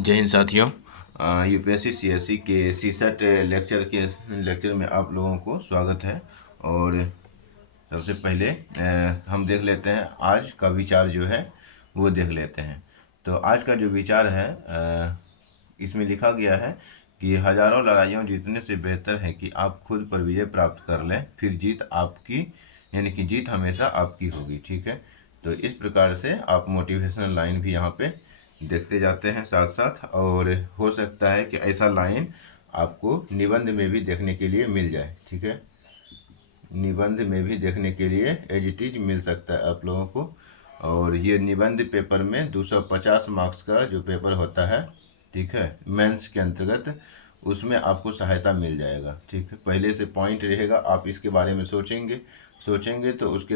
जय हिंद साथियों। UPSC CSC के सीसेट लेक्चर में आप लोगों को स्वागत है। और सबसे पहले हम देख लेते हैं आज का विचार जो है वो देख लेते हैं। तो आज का जो विचार है इसमें लिखा गया है कि हजारों लड़ाइयों जीतने से बेहतर है कि आप खुद पर विजय प्राप्त कर लें, फिर जीत आपकी, यानी कि जीत हमेशा आपकी होगी। ठीक है, तो इस प्रकार से आप मोटिवेशनल लाइन भी यहाँ पे देखते जाते हैं साथ साथ, और हो सकता है कि ऐसा लाइन आपको निबंध में भी देखने के लिए मिल जाए। ठीक है, निबंध में भी देखने के लिए एज इट इज मिल सकता है आप लोगों को। और ये निबंध पेपर में 250 मार्क्स का जो पेपर होता है, ठीक है, मेंस के अंतर्गत, उसमें आपको सहायता मिल जाएगा। ठीक है, पहले से पॉइंट रहेगा, आप इसके बारे में सोचेंगे तो उसके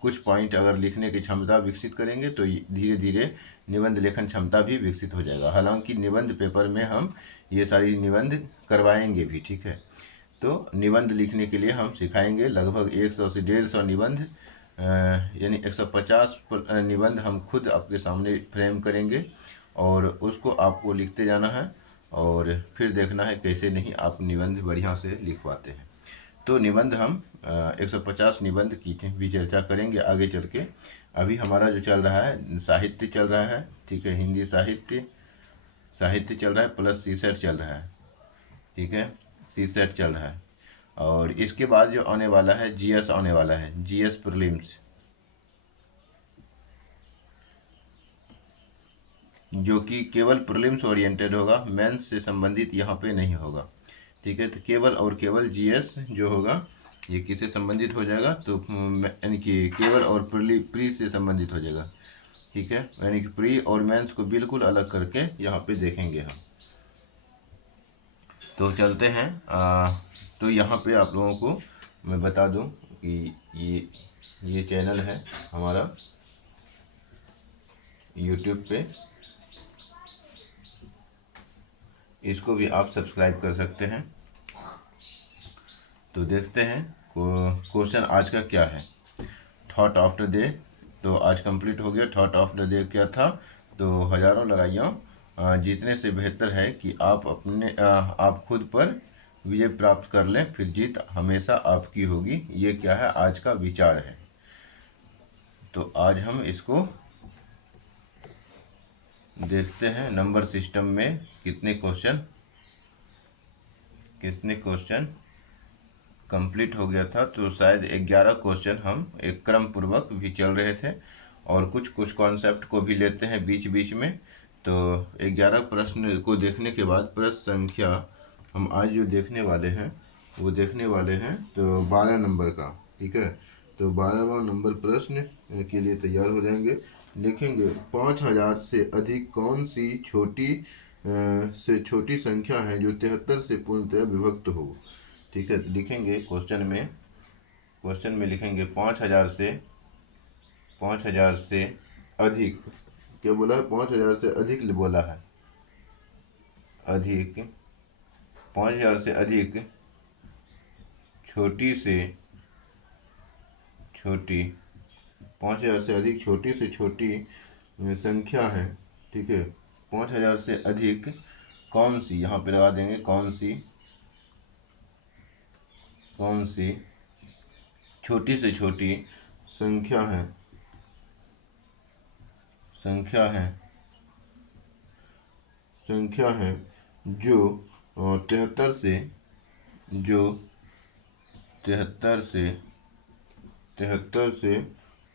कुछ पॉइंट अगर लिखने की क्षमता विकसित करेंगे तो धीरे धीरे निबंध लेखन क्षमता भी विकसित हो जाएगा। हालांकि निबंध पेपर में हम ये सारी निबंध करवाएंगे भी। ठीक है, तो निबंध लिखने के लिए हम सिखाएंगे लगभग 100 से 150 निबंध, यानी 150 निबंध हम खुद आपके सामने फ्रेम करेंगे और उसको आपको लिखते जाना है और फिर देखना है कैसे नहीं आप निबंध बढ़िया से लिख पाते हैं। तो निबंध हम 150 निबंध की भी चर्चा करेंगे आगे चल के। अभी हमारा जो चल रहा है साहित्य चल रहा है। ठीक है, हिंदी साहित्य चल रहा है प्लस सीसेट चल रहा है। ठीक है, सीसेट चल रहा है और इसके बाद जो आने वाला है जीएस आने वाला है, जीएस प्रीलिम्स, जो कि केवल प्रीलिम्स ओरिएंटेड होगा, मेंस से संबंधित यहाँ पे नहीं होगा। ठीक है, तो केवल और केवल जीएस जो होगा ये किससे संबंधित हो जाएगा, तो यानी कि केवल और प्री से संबंधित हो जाएगा। ठीक है, यानी कि प्री और मेंस को बिल्कुल अलग करके यहाँ पे देखेंगे हम। तो चलते हैं। तो यहाँ पे आप लोगों को मैं बता दूं कि ये चैनल है हमारा यूट्यूब पे, इसको भी आप सब्सक्राइब कर सकते हैं। तो देखते हैं क्वेश्चन आज का क्या है। थॉट ऑफ द डे, तो आज कंप्लीट हो गया। थॉट ऑफ द डे क्या था, तो हजारों लड़ाइयाँ जीतने से बेहतर है कि आप खुद पर विजय प्राप्त कर लें, फिर जीत हमेशा आपकी होगी। ये क्या है, आज का विचार है। तो आज हम इसको देखते हैं नंबर सिस्टम में कितने क्वेश्चन कंप्लीट हो गया था। तो शायद 11 क्वेश्चन हम एक क्रम पूर्वक भी चल रहे थे और कुछ कॉन्सेप्ट को भी लेते हैं बीच बीच में। तो 11 प्रश्न को देखने के बाद प्रश्न संख्या हम आज जो देखने वाले हैं वो देखने वाले हैं तो 12 नंबर का। ठीक है, तो 12वां नंबर प्रश्न के लिए तैयार हो जाएंगे। लिखेंगे 5000 से अधिक कौन सी छोटी संख्या है जो 73 से पूर्णतः विभक्त हो। ठीक है, तो लिखेंगे क्वेश्चन में लिखेंगे 5000 से अधिक, क्या बोला है, 5000 से अधिक बोला है, अधिक 5000 से अधिक छोटी से छोटी 5000 से अधिक छोटी से छोटी संख्या है। ठीक है, 5000 से अधिक कौन सी, यहाँ पे लगा देंगे कौन सी छोटी से छोटी संख्या है जो 73 से जो 73 से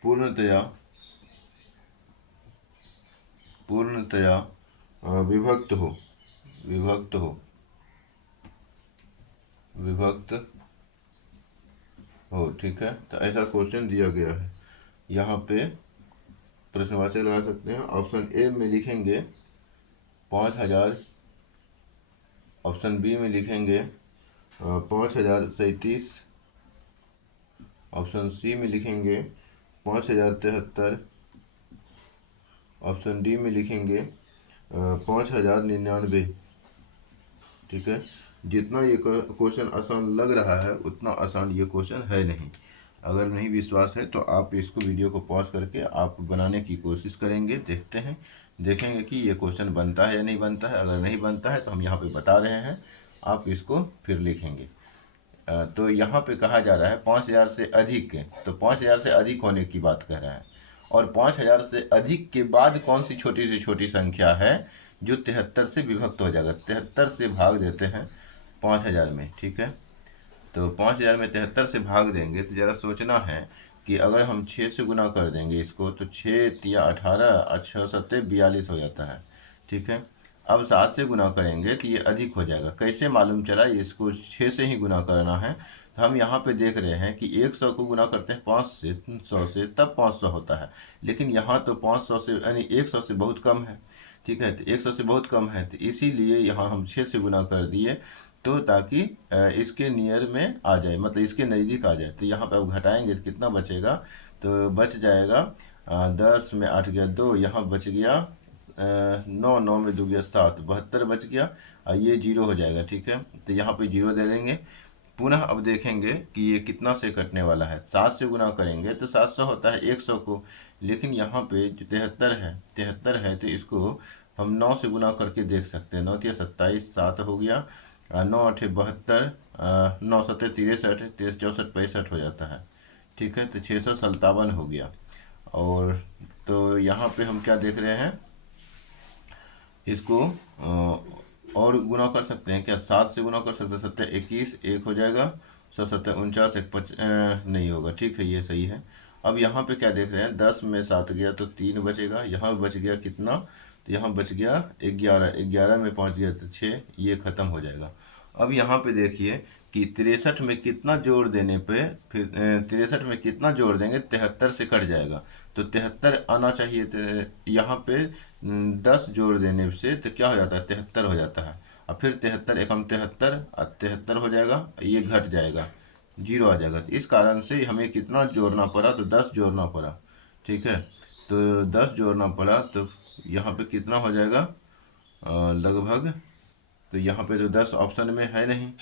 पूर्णतया विभक्त हो। ठीक है, तो ऐसा क्वेश्चन दिया गया है। यहाँ पे प्रश्नवाचक लगा सकते हैं। ऑप्शन ए में लिखेंगे 5000, ऑप्शन बी में लिखेंगे 5037, ऑप्शन सी में लिखेंगे 5073, ऑप्शन डी में लिखेंगे 5099। ठीक है, जितना ये क्वेश्चन आसान लग रहा है उतना आसान ये क्वेश्चन है नहीं। अगर नहीं विश्वास है तो आप इसको वीडियो को पॉज करके आप बनाने की कोशिश करेंगे, देखते हैं देखेंगे कि ये क्वेश्चन बनता है या नहीं बनता है। अगर नहीं बनता है तो हम यहाँ पे बता रहे हैं, आप इसको फिर लिखेंगे। तो यहाँ पे कहा जा रहा है 5000 से अधिक, तो 5000 से अधिक होने की बात कह रहा है। और 5000 से अधिक के बाद कौन सी छोटी से छोटी संख्या है जो 73 से विभक्त हो जाएगा। 73 से भाग देते हैं 5000 में, ठीक है। तो 5000 में 73 से भाग देंगे तो ज़रा सोचना है कि अगर हम 6 से गुना कर देंगे इसको, तो 6 तिया 18 और 6 सत्ते 42 हो जाता है, ठीक है। अब 7 से गुना करेंगे तो ये अधिक हो जाएगा। कैसे मालूम चला, इसको 6 से ही गुना करना है। तो हम यहाँ पे देख रहे हैं कि 100 को गुना करते हैं 5 से 100 से, तब 500 होता है। लेकिन यहाँ तो 500 से यानी 100 से बहुत कम है, ठीक है। तो 100 से बहुत कम है, तो इसीलिए यहाँ हम 6 से गुना कर दिए, तो ताकि इसके नियर में आ जाए, मतलब इसके नज़दीक आ जाए। तो यहाँ पे अब घटाएंगे तो कितना बचेगा, तो बच जाएगा 10 में 8 गया 2, यहाँ बच गया 9, 9 में 2 गया 7, 72 बच गया। और ये जीरो हो जाएगा, ठीक है। तो यहाँ पे जीरो दे देंगे। पुनः अब देखेंगे कि ये कितना से कटने वाला है। 7 से गुना करेंगे तो 700 होता है 100 को, लेकिन यहाँ पे जो 73 है तो इसको हम 9 से गुना करके देख सकते हैं। 9 तिया 27, 7 हो गया, 9 8 72, 9 7 63, 63 64 65 हो जाता है, ठीक है। तो 657 हो गया। और तो यहाँ पे हम क्या देख रहे हैं, इसको और गुना कर सकते हैं क्या, 7 से गुना कर सकते हैं। 7 21, 1 हो जाएगा। 7 49, 1 नहीं होगा, ठीक है, ये सही है। अब यहाँ पे क्या देख रहे हैं, 10 में 7 गया तो 3 बचेगा। यहाँ बच गया कितना, तो यहाँ बच गया 11, 11 में 5 गया तो 6, ये खत्म हो जाएगा। अब यहाँ पे देखिए कि 63 में कितना जोड़ देने पे, फिर 63 में कितना जोड़ देंगे, 73 से कट जाएगा। तो 73 आना चाहिए, तो यहाँ पे 10 जोड़ देने से तो क्या हो जाता है, 73 हो जाता है। और फिर 73 एकम 73 और 73 हो जाएगा, ये घट जाएगा, जीरो आ जाएगा। तो इस कारण से हमें कितना जोड़ना पड़ा, तो 10 जोड़ना पड़ा, ठीक है। तो 10 जोड़ना पड़ा, तो यहाँ पे कितना हो जाएगा लगभग, तो यहाँ पे तो 10 ऑप्शन में है नहीं,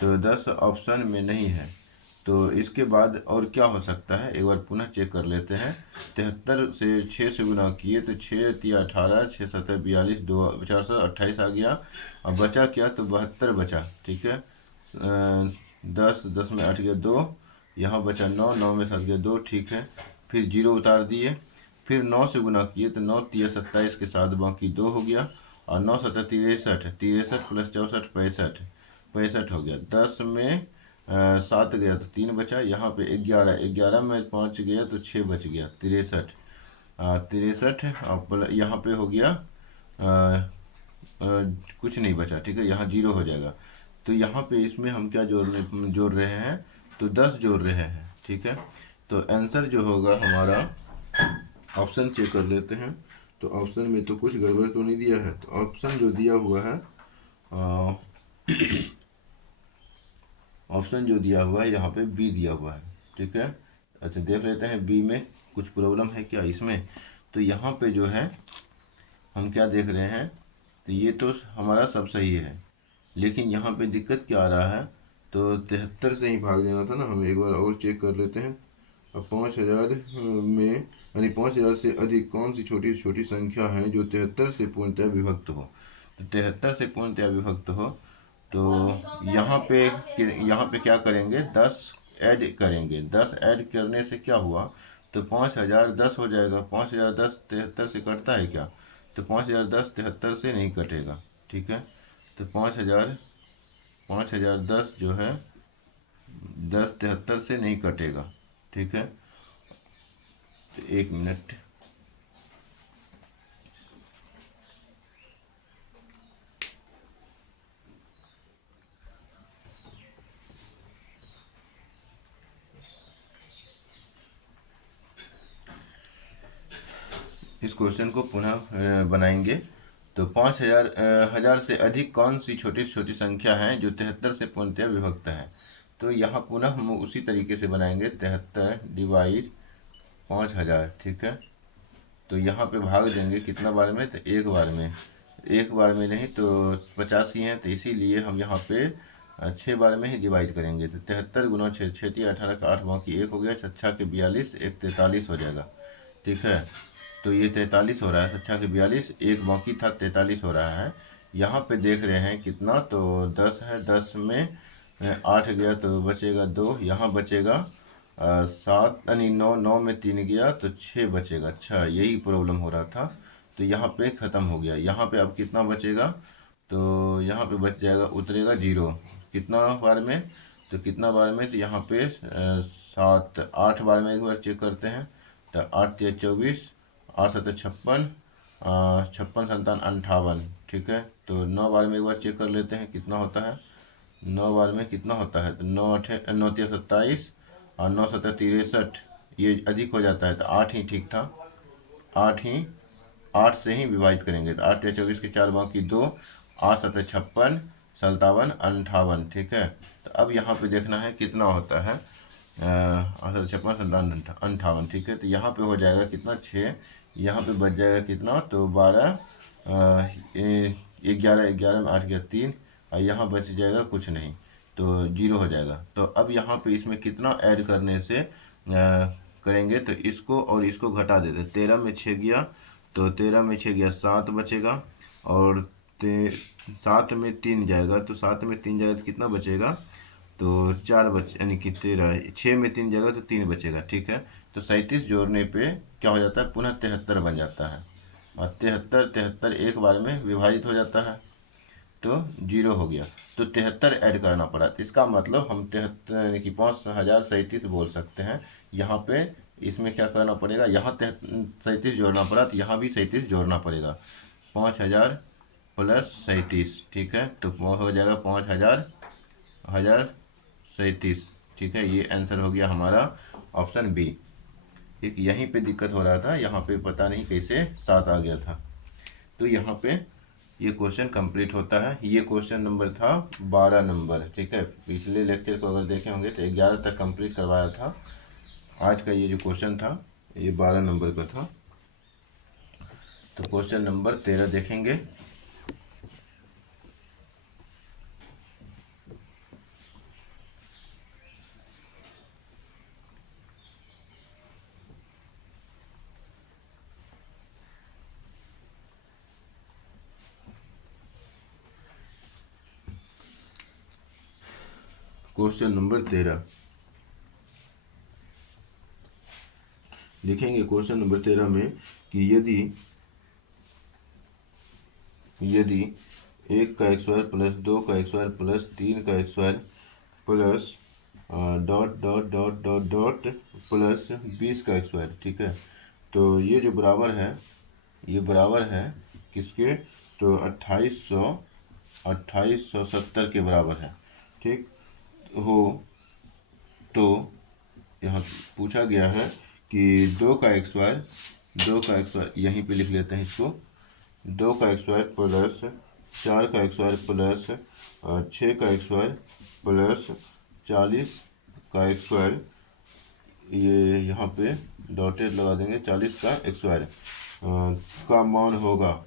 तो 10 ऑप्शन में नहीं है। तो इसके बाद और क्या हो सकता है, एक बार पुनः चेक कर लेते हैं। 73 से 6 से गुना किए तो 6 तिया 18, 6 7 42, 2 428 आ गया। और बचा क्या, तो 72 बचा, ठीक है। 10, 10 में 8 गया 2, यहाँ बचा 9, 9 में 7 गया 2, ठीक है। फिर जीरो उतार दिए, फिर 9 से गुना किए तो 9 तिया 27 के साथ बाकी 2 हो गया। और 9 7 63, 63 प्लस 64 65, 65 हो गया। 10 में 7 गया तो 3 बचा। यहाँ पे 11, 11 में 5 गया तो 6 बच गया, 63, 63 और यहाँ पे हो गया कुछ नहीं बचा, ठीक है, यहाँ जीरो हो जाएगा। तो यहाँ पे इसमें हम क्या जोड़ रहे हैं, तो 10 जोड़ रहे हैं, ठीक है। तो आंसर जो होगा हमारा, ऑप्शन चेक कर लेते हैं। तो ऑप्शन में तो कुछ गड़बड़ तो नहीं दिया है। तो ऑप्शन जो दिया हुआ है, ऑप्शन जो दिया हुआ है यहाँ पे बी दिया हुआ है, ठीक है। अच्छा देख लेते हैं बी में कुछ प्रॉब्लम है क्या इसमें। तो यहाँ पे जो है हम क्या देख रहे हैं, तो ये तो हमारा सब सही है, लेकिन यहाँ पे दिक्कत क्या आ रहा है, तो 73 से ही भाग देना था ना हमें। एक बार और चेक कर लेते हैं। अब 5000 में यानी 5000 से अधिक कौन सी छोटी छोटी संख्या है जो 73 से पूर्णतः विभक्त हो। तो 73 से पूर्णतः विभक्त हो, तो यहाँ पे क्या करेंगे, 10 ऐड करेंगे। 10 ऐड करने से क्या हुआ, तो 5010 हो जाएगा। 5010 73 से कटता है क्या, तो 5010 73 से नहीं कटेगा, ठीक है। तो 5010 जो है 10 73 से नहीं कटेगा, ठीक है। तो 1 मिनट, इस क्वेश्चन को पुनः बनाएंगे। तो 5000 से अधिक कौन सी छोटी छोटी संख्या है जो 73 से पूर्णतः विभक्त है। तो यहाँ पुनः हम उसी तरीके से बनाएंगे, 73 डिवाइड 5000, ठीक है। तो यहाँ पे भाग देंगे कितना बार में, तो एक बार में, एक बार में नहीं तो 50 ही है, तो इसीलिए हम यहाँ पे 6 बार में ही डिवाइड करेंगे। तो 73 गुना 6, 6 18 का 8 बाकी 1 हो गया, 6 के 42, 1 43 हो जाएगा, ठीक है। तो ये 43 हो रहा है, 7 के 42, एक बाकी था 43 हो रहा है। यहाँ पे देख रहे हैं कितना, तो 10 है, 10 में 8 गया तो बचेगा 2, यहाँ बचेगा 7 यानी 9, 9 में 3 गया तो 6 बचेगा। अच्छा, यही प्रॉब्लम हो रहा था। तो यहाँ पे ख़त्म हो गया। यहाँ पे अब कितना बचेगा, तो यहाँ पे बच जाएगा, उतरेगा 0 कितना बार में, तो कितना बार में, तो यहाँ पे 7 8 बार में एक बार चेक करते हैं। तो 8 या 24, 8 7 56, 56 57 58, ठीक है। तो 9 बार में एक बार चेक कर लेते हैं कितना होता है। 9 बार में कितना होता है, तो 9 9 27 और 9 7 63, ये अधिक हो जाता है, तो 8 ही ठीक था। 8 ही, 8 से ही विभाजित करेंगे, तो 8 या 24 के 4 बाकी 2, 8 7 56 57 58, ठीक है। तो अब यहाँ पे देखना है कितना होता है, 8 56 57 58, ठीक है। तो यहाँ पे हो जाएगा कितना, 6, यहाँ पे बच जाएगा कितना, तो 12, 11 11 में 8 गया 3, और यहाँ बच जाएगा कुछ नहीं, तो 0 हो जाएगा। तो अब यहाँ पे इसमें कितना ऐड करने से करेंगे, तो इसको और इसको घटा देते। 13 में 6 गया, तो 13 में 6 गया 7 बचेगा, और 7 में 3 जाएगा, तो 7 में 3 जाएगा तो कितना बचेगा, तो 4 बच, यानी कि 13, 6 में 3 जाएगा तो 3 बचेगा, ठीक है। तो 37 जोड़ने पे क्या हो जाता है, पुनः 73 बन जाता है, और 73 73 एक बार में विभाजित हो जाता है, तो 0 हो गया। तो 73 ऐड करना पड़ा, तो इसका मतलब हम 73 यानी कि 5037 बोल सकते हैं। यहाँ पे इसमें क्या करना पड़ेगा, यहाँ 37 जोड़ना पड़ा, तो यहाँ भी 37 जोड़ना पड़ेगा। 5000 प्लस 37, ठीक है। तो हो जाएगा 5000 37, ठीक है। ये आंसर हो गया हमारा ऑप्शन बी। ठीक, यहीं पे दिक्कत हो रहा था, यहाँ पे पता नहीं कैसे 7 आ गया था। तो यहाँ पे ये क्वेश्चन कंप्लीट होता है। ये क्वेश्चन नंबर था 12 नंबर, ठीक है। पिछले लेक्चर को अगर देखे होंगे तो 11 तक कंप्लीट करवाया था। आज का ये जो क्वेश्चन था ये 12 नंबर का था। तो क्वेश्चन नंबर 13 देखेंगे। क्वेश्चन नंबर 13 लिखेंगे। क्वेश्चन नंबर 13 में कि यदि 1 का स्क्वायर प्लस 2 का स्क्वायर प्लस 3 का square plus dot dot dot dot dot plus 20 का स्क्वायर, ठीक है। तो ये जो बराबर है, ये बराबर है किसके, तो 2870 के बराबर है, ठीक हो। तो यहाँ पूछा गया है कि 2 का स्क्वायर यहीं पे लिख लेते हैं इसको। 2 का स्क्वायर प्लस 4 का स्क्वायर प्लस 6 का स्क्वायर प्लस 40 का स्क्वायर, ये यहाँ पे डॉटेड लगा देंगे, 40 का स्क्वायर का मान होगा,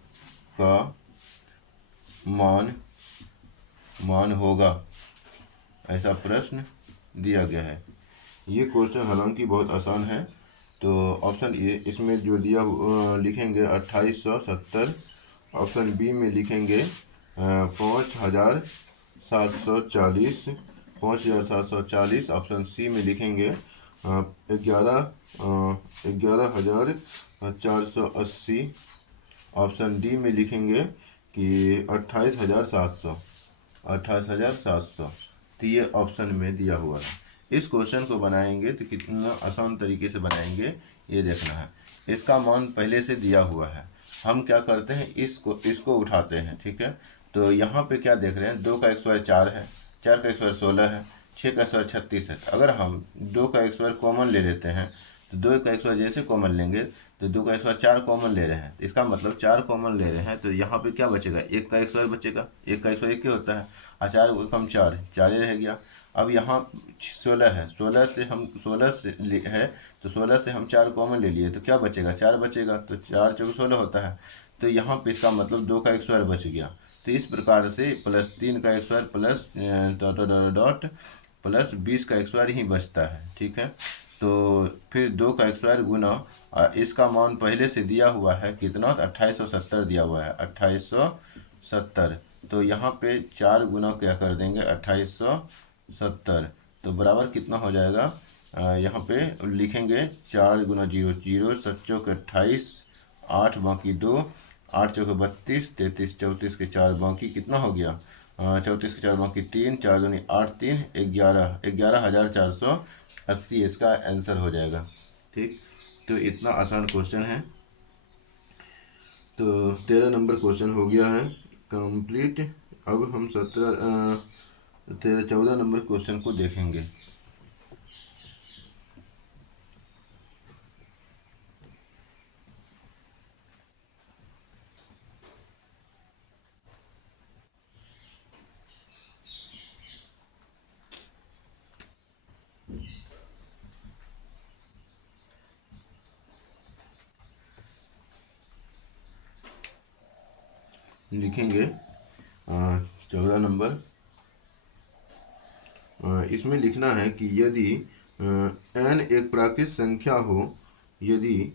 का मान होगा, ऐसा प्रश्न दिया गया है। ये क्वेश्चन हालांकि बहुत आसान है। तो ऑप्शन ए इसमें जो दिया लिखेंगे 2870, ऑप्शन बी में लिखेंगे 5740, 5740, ऑप्शन सी में लिखेंगे 11,480, ऑप्शन डी में लिखेंगे कि 28,700। तो ये ऑप्शन में दिया हुआ है। इस क्वेश्चन को बनाएंगे तो कितना आसान तरीके से बनाएंगे ये देखना है। इसका मान पहले से दिया हुआ है, हम क्या करते हैं, इसको उठाते हैं, ठीक है। तो यहाँ पे क्या देख रहे हैं, 2 का स्क्वायर 4 है, 4 का स्क्वायर 16 है, 6 का स्क्वायर 36 है। अगर हम 2 का स्क्वायर कॉमन ले लेते हैं, तो 2 का स्क्वायर जैसे कॉमन लेंगे तो 2 का स्क्वायर 4 कॉमन ले रहे हैं, इसका मतलब 4 कॉमन ले रहे हैं, तो यहाँ पे क्या बचेगा, 1 का स्क्वायर बचेगा। 1 का स्क्वायर 1 होता है, और 4 कम 4 4 ही रह गया। अब यहाँ 16 है, 16 से हम 16 से है, तो 16 से हम 4 कॉमन ले लिए, तो क्या बचेगा, 4 बचेगा। तो 4 चौके 16 होता है, तो यहाँ पे इसका मतलब 2 का स्क्वायर बच गया। तो इस प्रकार से प्लस 3 का square plus dot dot dot plus 20 का स्क्वायर ही बचता है, ठीक है। तो तो फिर 2 का स्क्वायर गुना इसका मान पहले से दिया हुआ है कितना, तो 2870 दिया हुआ है, 2870। तो यहाँ पे 4 गुना क्या कर देंगे, 2870, तो बराबर कितना हो जाएगा, यहाँ पे लिखेंगे 4 गुना 0, 0 7 28, 8 बाकी 2, 8 चौके 32, 33 34 के 4 बाकी कितना हो गया, 34 के 4 बाकी 3, 4 दूनी 8, 3 11, 11,480 इसका आंसर हो जाएगा। ठीक, तो इतना आसान क्वेश्चन है। तो 13 नंबर क्वेश्चन हो गया है कंप्लीट। अब हम 14 नंबर क्वेश्चन को देखेंगे। लिखेंगे 14 नंबर, इसमें लिखना है कि यदि n एक प्राकृत संख्या हो, यदि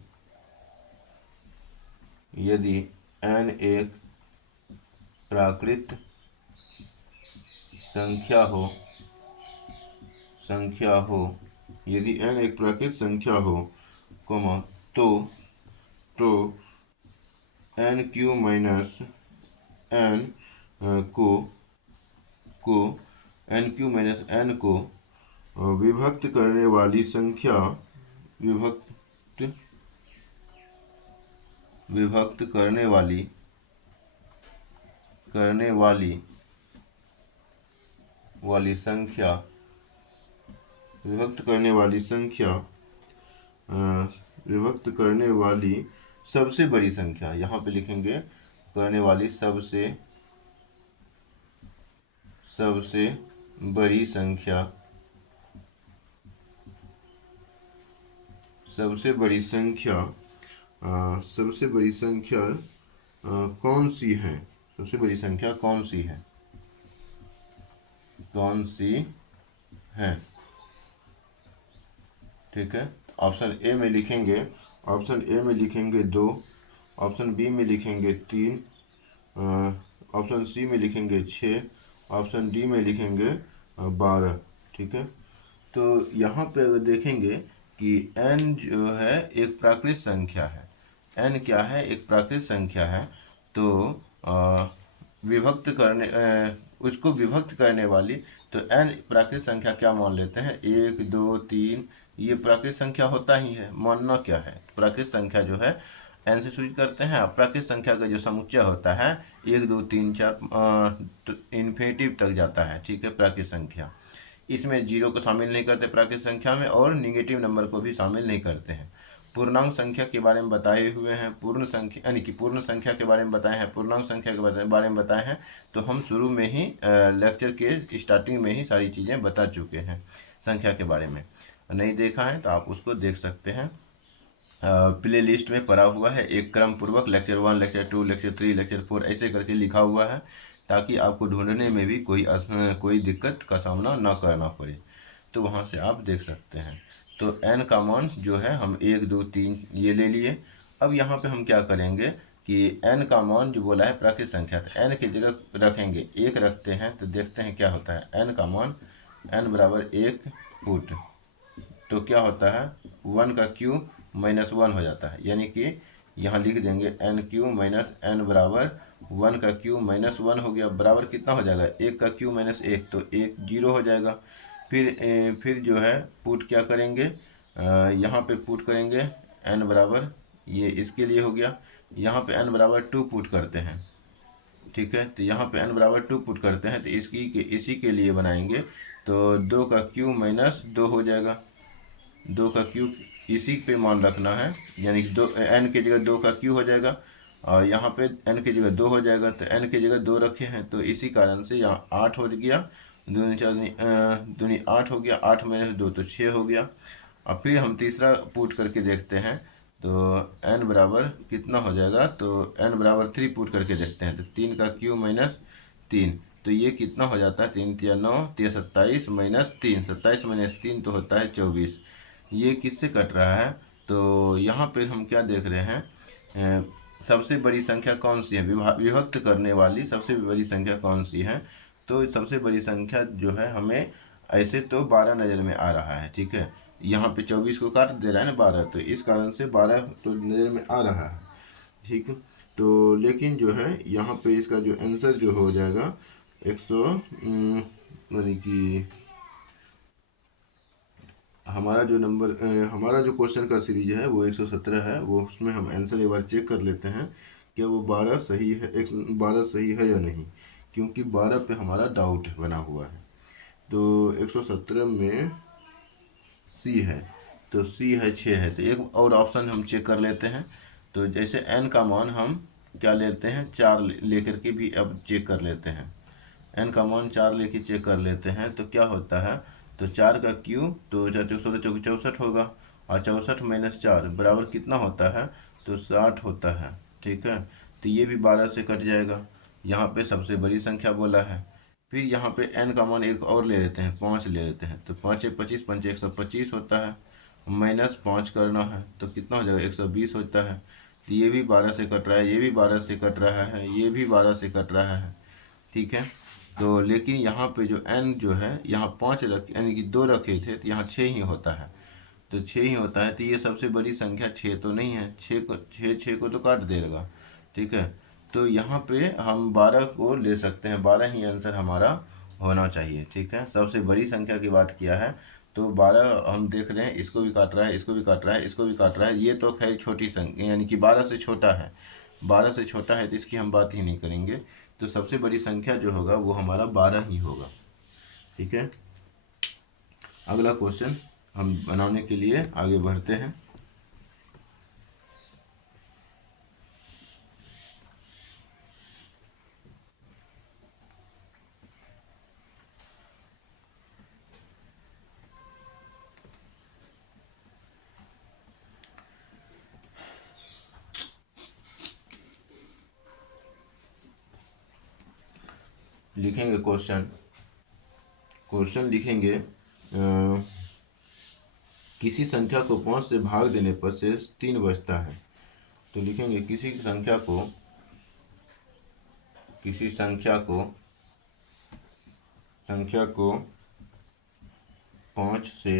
n एक प्राकृत संख्या हो, यदि n एक प्राकृत संख्या हो, तो n क्यू माइनस n को n क्यू माइनस n को विभक्त करने वाली संख्या, विभक्त करने वाली सबसे बड़ी संख्या, यहाँ पे लिखेंगे करने वाली सबसे बड़ी संख्या, सबसे बड़ी संख्या कौन सी है, सबसे बड़ी संख्या कौन सी है। ठीक है, ऑप्शन ए में लिखेंगे 2, ऑप्शन बी में लिखेंगे 3, ऑप्शन सी में लिखेंगे 6, ऑप्शन डी में लिखेंगे 12। ठीक है, तो यहाँ पे अगर देखेंगे कि n जो है एक प्राकृत संख्या है, n क्या है, एक प्राकृत संख्या है, तो उसको विभक्त करने वाली, तो n प्राकृत संख्या क्या मान लेते हैं, 1 2 3, ये प्राकृत संख्या होता ही है। मानना क्या है, प्राकृत संख्या जो है n से सूचित करते हैं। प्राकृत संख्या का जो समुच्चय होता है 1 2 3 4 इन्फिनिटिव तक जाता है। ठीक है, प्राकृत संख्या, इसमें जीरो को शामिल नहीं करते प्राकृत संख्या में, और निगेटिव नंबर को भी शामिल नहीं करते हैं। पूर्णांक संख्या के बारे में बताए हुए हैं, पूर्ण संख्या यानी कि पूर्ण संख्या के बारे में बताए हैं, पूर्णांक संख्या के बारे में बताए हैं। तो हम शुरू में ही लेक्चर के स्टार्टिंग में ही सारी चीज़ें बता चुके हैं संख्या के बारे में। नहीं देखा है तो आप उसको देख सकते हैं, प्ले लिस्ट में पड़ा हुआ है, एक क्रम पूर्वक लेक्चर 1, लेक्चर 2, लेक्चर 3, लेक्चर 4 ऐसे करके लिखा हुआ है, ताकि आपको ढूंढने में भी कोई दिक्कत का सामना ना करना पड़े। तो वहाँ से आप देख सकते हैं। तो n का मान जो है हम 1 2 3 ये ले लिए। अब यहाँ पे हम क्या करेंगे कि n का मान जो बोला है प्राकृत संख्या, तो n की जगह रखेंगे 1 रखते हैं, तो देखते हैं क्या होता है। n का मान n बराबर 1 पुट, तो क्या होता है 1 का क्यू माइनस 1 हो जाता है, यानी कि यहाँ लिख देंगे n क्यू माइनस n बराबर 1 का क्यू माइनस 1 हो गया, बराबर कितना हो जाएगा 1 का क्यू माइनस 1, तो 1 0 हो जाएगा। फिर जो है पुट क्या करेंगे, यहाँ पे पुट करेंगे n बराबर, ये इसके लिए हो गया, यहाँ पे n बराबर 2 पुट करते हैं। ठीक है, तो यहाँ पे n बराबर 2 पुट करते हैं, तो इसी के लिए बनाएंगे, तो 2 का क्यू माइनस 2 हो जाएगा, 2 का क्यू इसी पे मान रखना है, यानी कि n की जगह 2 का क्यू हो जाएगा, और यहाँ पे n की जगह 2 हो जाएगा, तो n की जगह 2 रखे हैं, तो इसी कारण से यहाँ 8 हो गया, 2 4 दूनी 8 हो गया, 8 माइनस 2 तो 6 हो गया। अब फिर हम तीसरा पुट करके देखते हैं, तो n बराबर कितना हो जाएगा, तो n बराबर 3 पुट करके देखते हैं, तो 3 का क्यू माइनस 3, तो ये कितना हो जाता है 3 3 9 3 27 माइनस 3, 27 माइनस 3 तो होता है 24, ये किससे कट रहा है? तो यहाँ पे हम क्या देख रहे हैं, सबसे बड़ी संख्या कौन सी है, विभक्त करने वाली सबसे बड़ी संख्या कौन सी है? तो सबसे बड़ी संख्या जो है हमें ऐसे तो 12 नज़र में आ रहा है, ठीक है। यहाँ पे 24 को काट दे रहा है ना 12, तो इस कारण से 12 तो नज़र में आ रहा है, ठीक है। तो लेकिन जो है यहाँ पे इसका जो आंसर जो हो जाएगा 100, यानी कि हमारा जो नंबर हमारा जो क्वेश्चन का सीरीज है वो 117 है, वो उसमें हम आंसर एक बार चेक कर लेते हैं कि वो 12 सही है, 12 सही है या नहीं, क्योंकि 12 पे हमारा डाउट बना हुआ है। तो 117 में सी है, तो सी है 6 है, तो एक और ऑप्शन हम चेक कर लेते हैं। तो जैसे एन का मान हम क्या लेते हैं, 4 लेकर के भी अब चेक कर लेते हैं। एन का मान 4 लेके चेक कर लेते हैं तो क्या होता है, तो 4 का क्यूब तो 64 होगा, और 64 माइनस 4 बराबर कितना होता है, तो 60 होता है, ठीक है। तो ये भी 12 से कट जाएगा, यहाँ पे सबसे बड़ी संख्या बोला है। फिर यहाँ पे एन का मान एक और ले लेते हैं, 5 ले लेते हैं, तो 5 एक 25, 5 125 होता है, माइनस 5 करना है तो कितना हो जाएगा, 120 होता है। तो ये भी 12 से कट रहा है, ये भी 12 से कट रहा है, ये भी 12 से कट रहा है, ठीक है। तो लेकिन यहाँ पे जो n जो है, यहाँ 5 रख यानी कि 2 रखे थे, तो यहाँ 6 ही होता है, तो 6 ही होता है। तो ये सबसे बड़ी संख्या 6 तो नहीं है, 6 को तो काट देगा, ठीक है। तो यहाँ पे हम 12 को ले सकते हैं, 12 ही आंसर हमारा होना चाहिए, ठीक है। सबसे बड़ी संख्या की बात किया है तो 12 हम देख रहे हैं, इसको भी काट रहा है, इसको भी काट रहा है, इसको भी काट रहा है, ये तो खैर छोटी संख्या यानी कि 12 से छोटा है, 12 से छोटा है तो इसकी हम बात ही नहीं करेंगे। तो सबसे बड़ी संख्या जो होगा वो हमारा 12 ही होगा, ठीक है। अगला क्वेश्चन हम बनाने के लिए आगे बढ़ते हैं। लिखेंगे क्वेश्चन, लिखेंगे किसी संख्या को 5 से भाग देने पर शेष 3 बचता है। तो लिखेंगे किसी संख्या को 5 से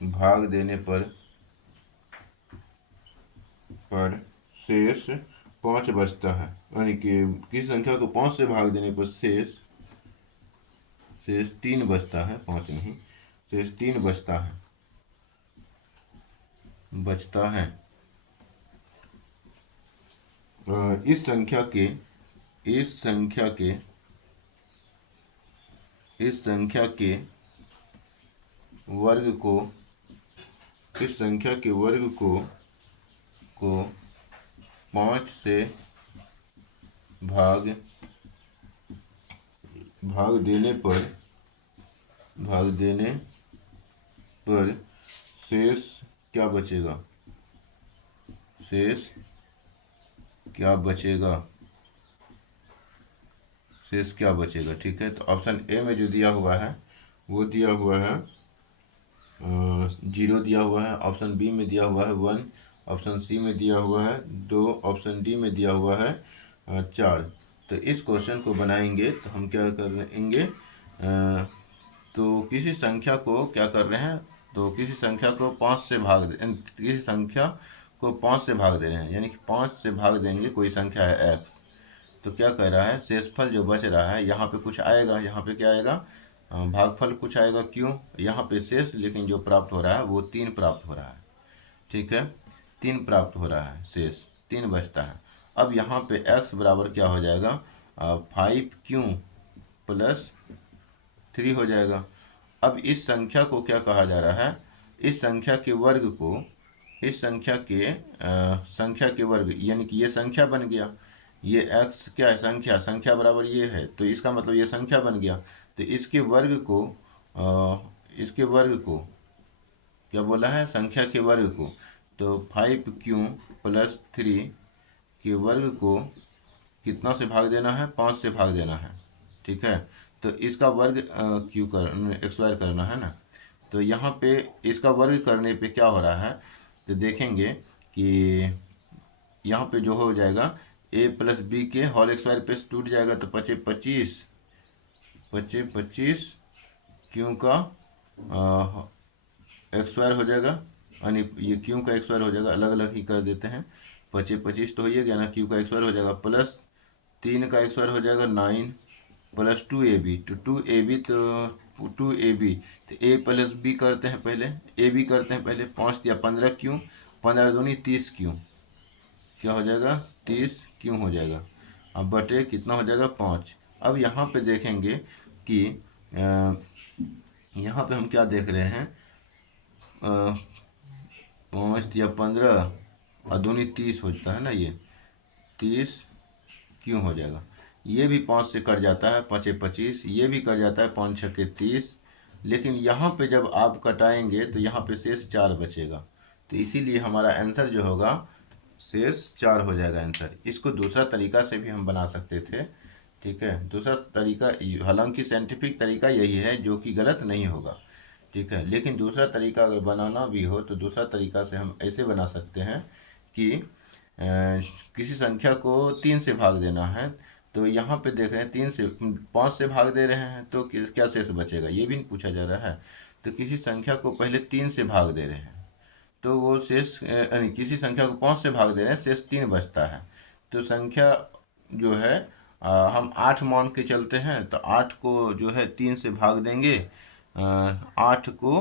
भाग देने पर शेष 5 बचता है, यानी कि किसी संख्या को 5 से भाग देने पर शेष 3 बचता है, 5 नहीं, शेष 3 बचता है। इस संख्या के वर्ग को 5 से भाग देने पर शेष क्या बचेगा, शेष क्या बचेगा, ठीक है। तो ऑप्शन ए में जो दिया हुआ है वो दिया हुआ है 0 दिया हुआ है, ऑप्शन बी में दिया हुआ है 1, ऑप्शन सी में दिया हुआ है 2, ऑप्शन डी में दिया हुआ है 4। तो इस क्वेश्चन को बनाएंगे तो हम क्या करेंगे, तो किसी संख्या को क्या कर रहे हैं, तो किसी संख्या को 5 से भाग दे रहे हैं, यानी कि 5 से भाग देंगे कोई संख्या है x। तो क्या कह रहा है, शेषफल जो बच रहा है यहाँ पे कुछ आएगा, यहाँ पे क्या आएगा, भागफल कुछ आएगा, क्यों, यहाँ पे शेष लेकिन जो प्राप्त हो रहा है वो 3 प्राप्त हो रहा है, ठीक है। 3 प्राप्त हो रहा है, शेष 3 बचता है। अब यहाँ पे x बराबर क्या हो जाएगा, 5q प्लस 3 हो जाएगा। अब इस संख्या को क्या कहा जा रहा है, इस संख्या के वर्ग को, संख्या के वर्ग, यानी कि ये संख्या बन गया, ये x क्या है, संख्या बराबर ये है, तो इसका मतलब ये संख्या बन गया। तो इसके वर्ग को क्या बोला है, संख्या के वर्ग को, तो 5q प्लस 3 के वर्ग को कितना से भाग देना है, 5 से भाग देना है, ठीक है। तो इसका वर्ग क्यू स्क्वायर करना है ना, तो यहाँ पे इसका वर्ग करने पे क्या हो रहा है, तो देखेंगे कि यहाँ पे जो हो जाएगा a प्लस बी के होल स्क्वायर पे टूट जाएगा, तो 25 25 क्यों का एक्स स्क्वायर हो जाएगा, यानी ये क्यू का एक्स स्क्वायर हो जाएगा, अलग अलग ही कर देते हैं। 25 तो हो ही गया ना, क्यू का एक्स स्क्वायर हो जाएगा, प्लस 3 का एक्स स्क्वायर हो जाएगा 9 प्लस 2ab, तो 2ab तो 2ab, तो a प्लस बी करते हैं पहले, ए बी करते हैं पहले, 5 या 15 क्यों, 15 दूनी 30 क्यों, क्या हो जाएगा 30 क्यों हो जाएगा, अब बटे कितना हो जाएगा 5। अब यहाँ पे देखेंगे कि यहाँ पे हम क्या देख रहे हैं, 5 या 15 और दूनी 30 होता है ना, ये 30 क्यों हो जाएगा, ये भी 5 से कट जाता है, 5 25, ये भी कट जाता है, 5 6 30, लेकिन यहाँ पे जब आप कटाएंगे तो यहाँ पे शेष 4 बचेगा, तो इसीलिए हमारा आंसर जो होगा शेष 4 हो जाएगा आंसर। इसको दूसरा तरीका से भी हम बना सकते थे, ठीक है, दूसरा तरीका, हालांकि साइंटिफिक तरीका यही है जो कि गलत नहीं होगा, ठीक है, लेकिन दूसरा तरीका अगर बनाना भी हो तो दूसरा तरीका से हम ऐसे बना सकते हैं कि किसी संख्या को 3 से भाग देना है, तो यहाँ पे देख रहे हैं 3 से 5 से भाग दे रहे हैं, तो क्या शेष बचेगा, ये भी पूछा जा रहा है। तो किसी संख्या को पहले 3 से भाग दे रहे हैं, तो वो शेष यानी किसी संख्या को 5 से भाग दे रहे हैं, शेष 3 बचता है, तो संख्या जो है हम 8 मान के चलते हैं, तो 8 को जो है 3 से भाग देंगे, 8 को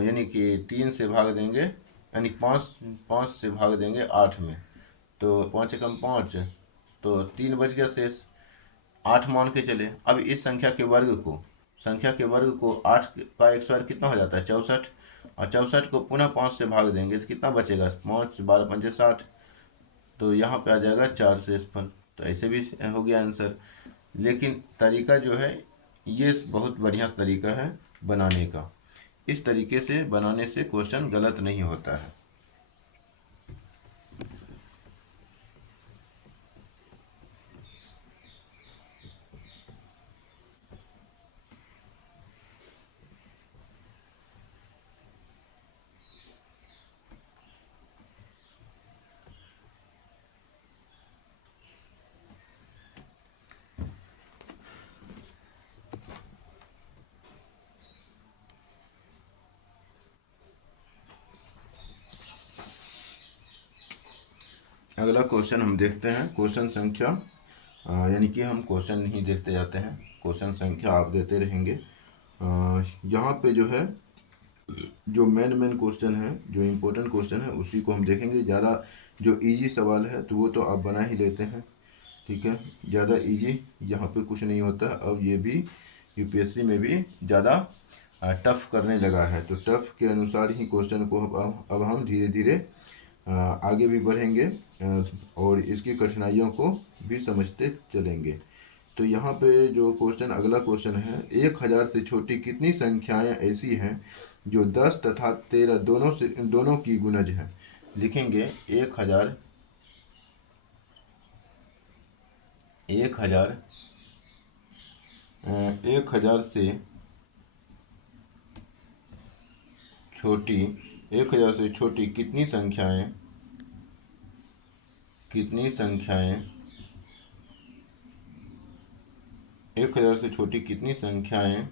यानी कि 3 से भाग देंगे, यानी 5 से भाग देंगे 8 में, तो 5 एकम 5, तो 3 बच गया शेष, 8 मान के चले। अब इस संख्या के वर्ग को 8 का एक स्क्वायर कितना हो जाता है 64, और 64 को पुनः 5 से भाग देंगे तो कितना बचेगा, 5 12 5 60, तो यहाँ पे आ जाएगा 4 शेषफल, तो ऐसे भी हो गया आंसर। लेकिन तरीका जो है ये बहुत बढ़िया तरीका है बनाने का, इस तरीके से बनाने से क्वेश्चन गलत नहीं होता है। अगला क्वेश्चन हम देखते हैं, क्वेश्चन संख्या यानी कि हम क्वेश्चन नहीं देखते जाते हैं, क्वेश्चन संख्या आप देते रहेंगे। यहाँ पे जो है जो मेन क्वेश्चन है, जो इम्पोर्टेंट क्वेश्चन है उसी को हम देखेंगे। ज़्यादा जो इजी सवाल है तो वो तो आप बना ही लेते हैं, ठीक है, ज़्यादा इजी यहाँ पे कुछ नहीं होता। अब ये भी यूपीएससी में भी ज़्यादा टफ करने लगा है, तो टफ के अनुसार ही क्वेश्चन को अब हम धीरे धीरे आगे भी बढ़ेंगे और इसकी कठिनाइयों को भी समझते चलेंगे। तो यहाँ पे जो क्वेश्चन, अगला क्वेश्चन है, 1000 से छोटी कितनी संख्याएं ऐसी हैं जो 10 तथा 13 दोनों की गुणज हैं। लिखेंगे 1000 से छोटी 1000 से छोटी कितनी संख्याएं 1000 से छोटी कितनी संख्याएं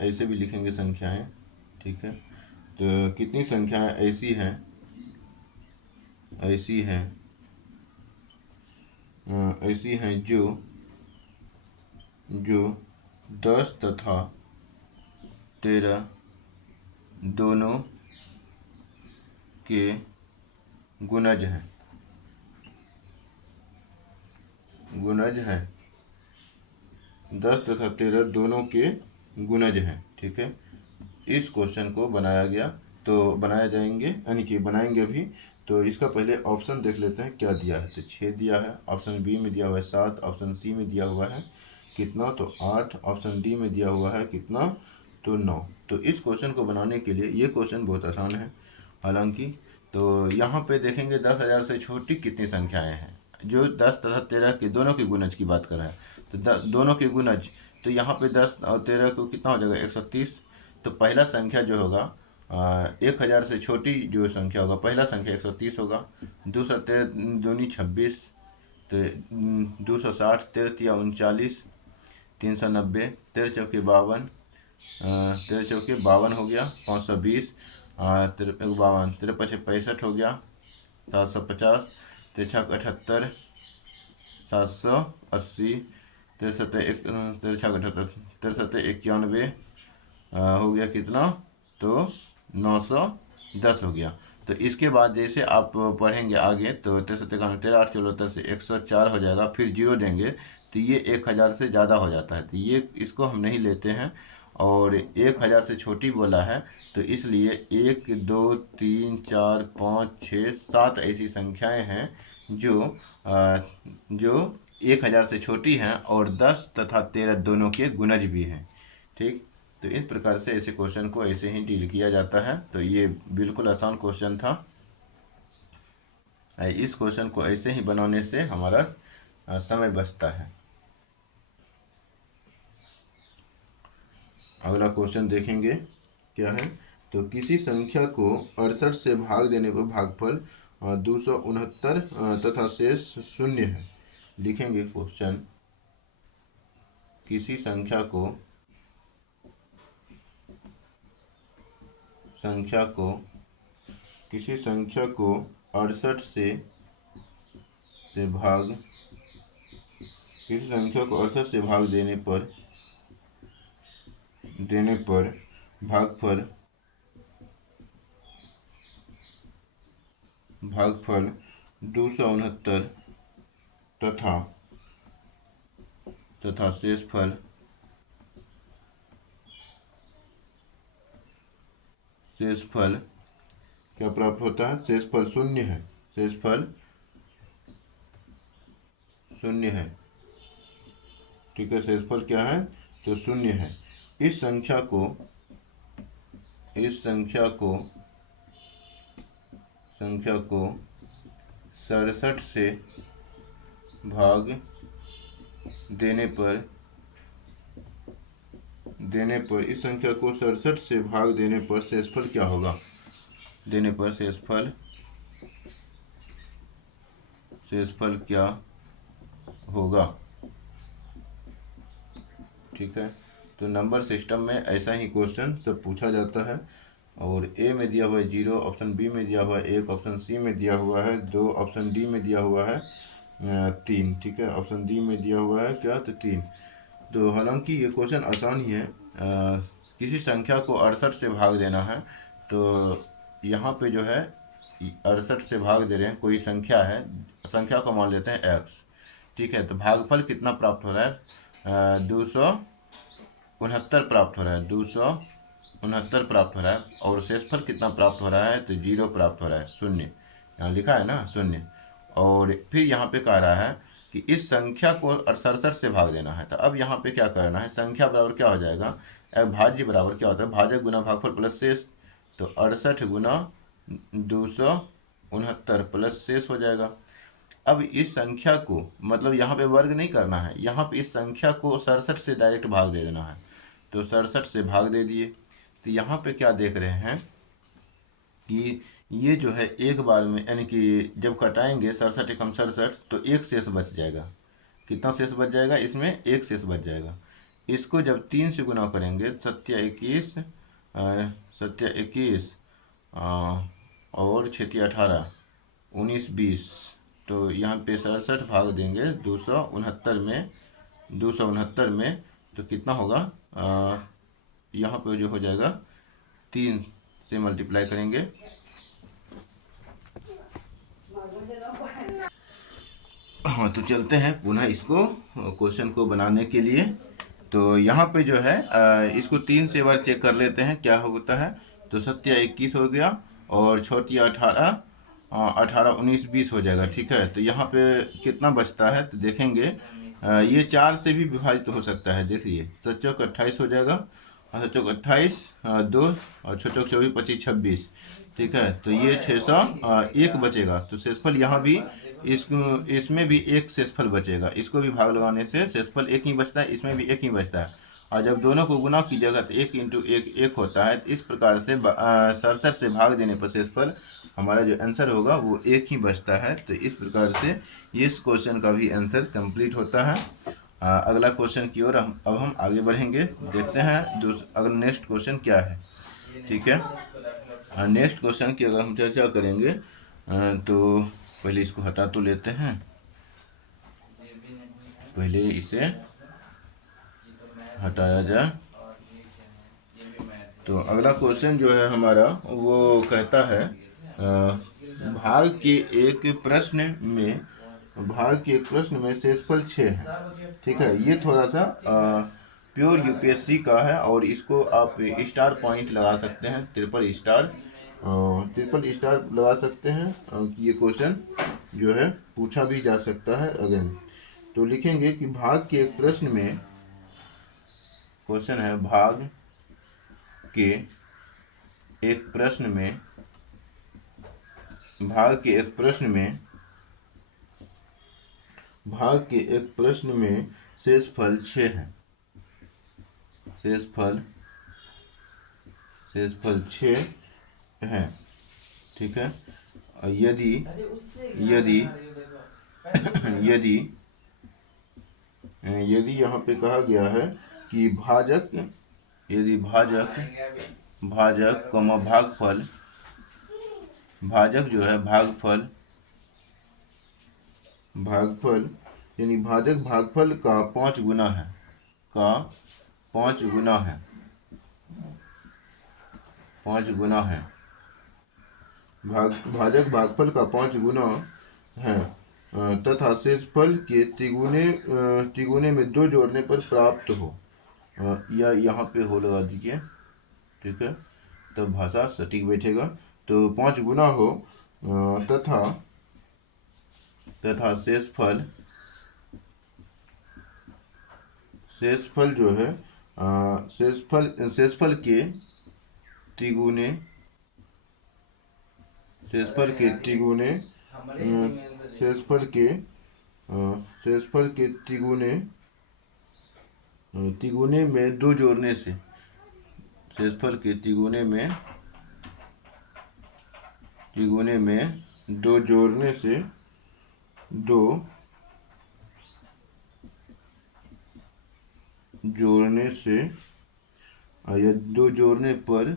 ऐसे भी लिखेंगे संख्याएं, ठीक है, तो कितनी संख्याएं ऐसी हैं जो 10 तथा 13 दोनों के गुणज हैं 10 तथा 13 दोनों के गुणज हैं, ठीक है। इस क्वेश्चन को बनाया गया, तो बनाया जाएंगे यानी कि बनाएंगे भी। तो इसका पहले ऑप्शन देख लेते हैं क्या दिया है, तो 6 दिया है, ऑप्शन बी में दिया हुआ है 7, ऑप्शन सी में दिया हुआ है कितना, तो 8, ऑप्शन डी में दिया हुआ है कितना, तो 9। तो इस क्वेश्चन को बनाने के लिए, ये क्वेश्चन बहुत आसान है हालांकि, तो यहाँ पे देखेंगे 10,000 से छोटी कितनी संख्याएं हैं, जो 10 तथा 13 के दोनों के गुणज की बात कर रहा है, तो दोनों के गुणज, तो यहाँ पे 10 और 13 को कितना हो जाएगा 130। तो पहला संख्या जो होगा 1000 से छोटी जो संख्या होगा, पहला संख्या 130 होगा। दूसरा 13 दूनी 26, तो 260, 13 तिया 39, 390, 13 चौके 52, 13 चौके 52 हो गया, 520, 53 52, 13 पचे 65 हो गया, 750, 13 छक 78, 780, 13 सत्ते 13 छक 78, 13 सत्ते 91, हो गया कितना, तो 910 हो गया। तो इसके बाद जैसे आप पढ़ेंगे आगे तो 13 13 8 चौहत्तर से 104 हो जाएगा, फिर जीरो देंगे तो ये 1000 से ज़्यादा हो जाता है, तो ये इसको हम नहीं लेते हैं। और 1000 से छोटी बोला है तो इसलिए 1 2 3 4 5 6 7 ऐसी संख्याएं हैं जो 1000 से छोटी हैं और 10 तथा 13 दोनों के गुणज भी हैं। ठीक, तो इस प्रकार से ऐसे क्वेश्चन को ऐसे ही डील किया जाता है। तो ये बिल्कुल आसान क्वेश्चन था। इस क्वेश्चन को ऐसे ही बनाने से हमारा समय बचता है। अगला क्वेश्चन देखेंगे क्या है। तो किसी संख्या को 68 से भाग देने पर भागफल 269 तथा शेष शून्य है। लिखेंगे क्वेश्चन, किसी संख्या को 68 से भाग देने पर भागफल 269 तथा शेषफल क्या प्राप्त होता है। शेषफल शून्य है, ठीक है। शेषफल क्या है, तो शून्य है। इस संख्या को 67 से भाग देने पर इस संख्या को 67 से भाग देने पर शेषफल क्या होगा। शेषफल क्या होगा। ठीक है, तो नंबर सिस्टम में ऐसा ही क्वेश्चन सब पूछा जाता है। और ए में दिया हुआ है 0, ऑप्शन बी में दिया हुआ है 1, ऑप्शन सी में दिया हुआ है 2, ऑप्शन डी में दिया हुआ है 3। ठीक है, ऑप्शन डी में दिया हुआ है क्या, तो 3। तो हालांकि ये क्वेश्चन आसान ही है। किसी संख्या को 68 से भाग देना है, तो यहाँ पे जो है 68 से भाग दे रहे हैं, कोई संख्या है, संख्या को मान लेते हैं x। ठीक है, तो भागफल कितना प्राप्त हो रहा है, 269 प्राप्त हो रहा है, 269 प्राप्त हो रहा है। और शेषफल कितना प्राप्त हो रहा है, तो 0 प्राप्त हो रहा है, शून्य। यहाँ लिखा है ना, शून्य। और फिर यहाँ पे कह रहा है कि इस संख्या को 67 से भाग देना है। तो अब यहाँ पे क्या करना है, संख्या बराबर क्या हो जाएगा, भाज्य बराबर क्या होता है, भाजक गुना भागफल प्लस शेष। तो 68 गुना 269 प्लस शेष हो जाएगा। अब इस संख्या को मतलब यहाँ पे वर्ग नहीं करना है, यहाँ पे इस संख्या को 67 से डायरेक्ट भाग दे देना है। तो 67 से भाग दे दिए। तो यहाँ पे क्या देख रहे हैं कि ये जो है एक बार में, यानी कि जब कटाएंगे 67 एकम 67 तो एक शेष बच जाएगा। कितना शेष बच जाएगा, इसमें एक शेष बच जाएगा। इसको जब 3 से गुना करेंगे, 7 21 और 6 18 19 20, तो यहाँ पे 67 भाग देंगे 269 में, तो कितना होगा, यहाँ पे जो हो जाएगा 3 से मल्टीप्लाई करेंगे। हाँ, तो चलते हैं पुनः इसको क्वेश्चन को बनाने के लिए। तो यहाँ पे जो है इसको 3 से बार चेक कर लेते हैं क्या होता है। तो 7 21 हो गया और 6 18 18 19 20 हो जाएगा। ठीक है, तो यहाँ पे कितना बचता है, तो देखेंगे ये 4 से भी विभाजित हो सकता है। देखिए 7 चौक 28 हो जाएगा, और 7 चौक 28 2 और 6 चौक 24 25 26। ठीक है, तो ये 601 बचेगा। तो शेषफल यहाँ भी इसमें भी एक शेषफल बचेगा, इसको भी भाग लगाने से शेषफल एक ही बचता है, इसमें भी एक ही बचता है। और जब दोनों को गुना की जगह तो 1 × 1 होता है। तो इस प्रकार से 67 से भाग देने पर शेषफल हमारा जो आंसर होगा वो एक ही बचता है। तो इस प्रकार से इस क्वेश्चन का भी आंसर कंप्लीट होता है। अगला क्वेश्चन की ओर अब हम आगे बढ़ेंगे, देखते हैं अगर नेक्स्ट क्वेश्चन क्या है। ठीक है, नेक्स्ट क्वेश्चन की अगर हम चर्चा करेंगे तो पहले इसको हटा तो लेते हैं, पहले इसे हटाया जाए। तो अगला क्वेश्चन जो है हमारा वो कहता है भाग के एक प्रश्न में शेषफल 6 है। ठीक है, ये थोड़ा सा प्योर यूपीएससी का है और इसको आप स्टार पॉइंट लगा सकते हैं, ट्रिपल स्टार लगा सकते हैं कि ये क्वेश्चन जो है पूछा भी जा सकता है अगेन। तो लिखेंगे कि भाग के एक प्रश्न में, क्वेश्चन है भाग के एक प्रश्न में शेषफल 6 है। शेषफल 6 है। ठीक है, यदि यहाँ पे कहा गया है कि भाजक जो है भागफल यानी भागफल का 5 गुना है, भाजक भागफल का 5 गुना है तथा शेषफल के तिगुने में 2 जोड़ने पर प्राप्त हो, या यहाँ पे हो लगा दीजिए। ठीक है, तब भाषा सटीक बैठेगा। तो 5 गुना हो तथा शेषफल जो है शेषफल के तिगुने तिगुने में 2 जोड़ने से, शेषफल के तिगुने में 2 जोड़ने से या 2 जोड़ने पर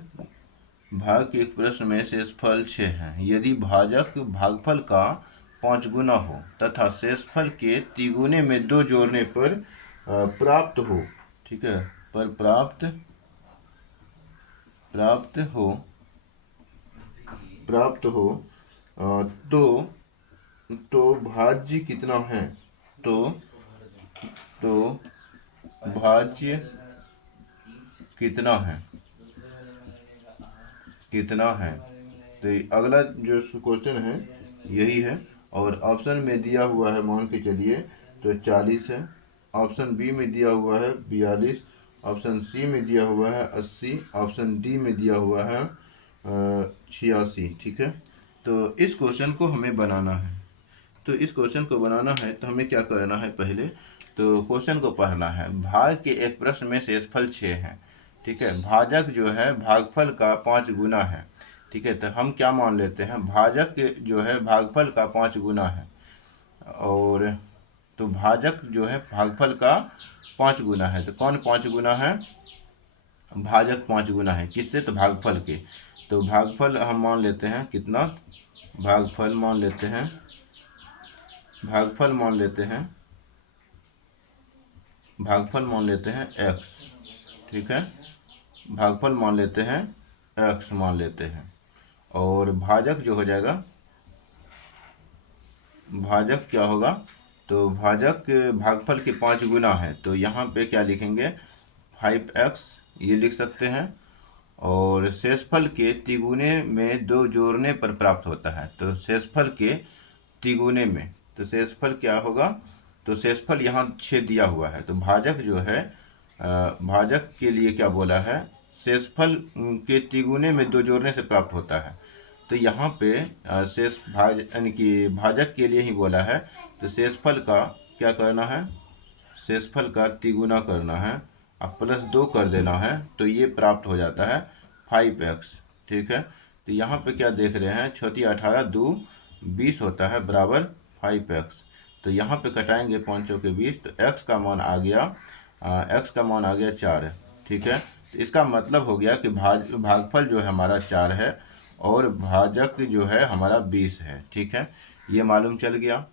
भाग के एक प्रश्न में शेषफल 6 है। यदि भाजक भागफल का 5 गुना हो तथा शेषफल के तिगुने में 2 जोड़ने पर प्राप्त हो। ठीक है, पर प्राप्त हो तो भाज्य कितना है, तो भाज्य कितना है। तो अगला जो क्वेश्चन है यही है, और ऑप्शन में दिया हुआ है, मान के चलिए तो 40 है, ऑप्शन बी में दिया हुआ है 42, ऑप्शन सी में दिया हुआ है 80, ऑप्शन डी में दिया हुआ है 86। ठीक है, तो इस क्वेश्चन को हमें बनाना है। तो इस क्वेश्चन को बनाना है तो हमें क्या करना है, पहले तो क्वेश्चन को पढ़ना है। भाग के एक प्रश्न में शेषफल 6 है। ठीक है, भाजक जो है भागफल का 5 गुना है। ठीक है, तो हम क्या मान लेते हैं, भाजक जो है भागफल का 5 गुना है, और तो भाजक जो है भागफल का 5 गुना है। तो कौन 5 गुना है, भाजक 5 गुना है, किससे, तो भागफल के। तो भागफल हम मान लेते हैं कितना, भागफल मान लेते हैं x। ठीक है, भागफल मान लेते हैं x मान लेते हैं, और भाजक जो हो जाएगा, भाजक क्या होगा, तो भाजक भागफल के 5 गुना है। तो यहाँ पे क्या लिखेंगे, 5x ये लिख सकते हैं, और शेषफल के तिगुने में 2 जोड़ने पर प्राप्त होता है। तो शेषफल के तिगुने में, तो शेषफल क्या होगा, तो शेषफल यहाँ 6 दिया हुआ है। तो भाजक जो है भाजक के लिए क्या बोला है, शेषफल के तिगुने में 2 जोड़ने से प्राप्त होता है। तो यहाँ पे शेष भाज यानी कि भाजक के लिए ही बोला है, तो शेषफल का क्या करना है, शेषफल का तिगुना करना है, अब +2 कर देना है, तो ये प्राप्त हो जाता है 5x। ठीक है, तो यहाँ पे क्या देख रहे हैं, 18 2 20 होता है बराबर 5x। तो यहाँ पे कटाएंगे 5 के 20, तो x का मान आ गया x का मान आ गया 4। ठीक है, तो इसका मतलब हो गया कि भागफल जो है हमारा 4 है और भाजक जो है हमारा 20 है। ठीक है, ये मालूम चल गया।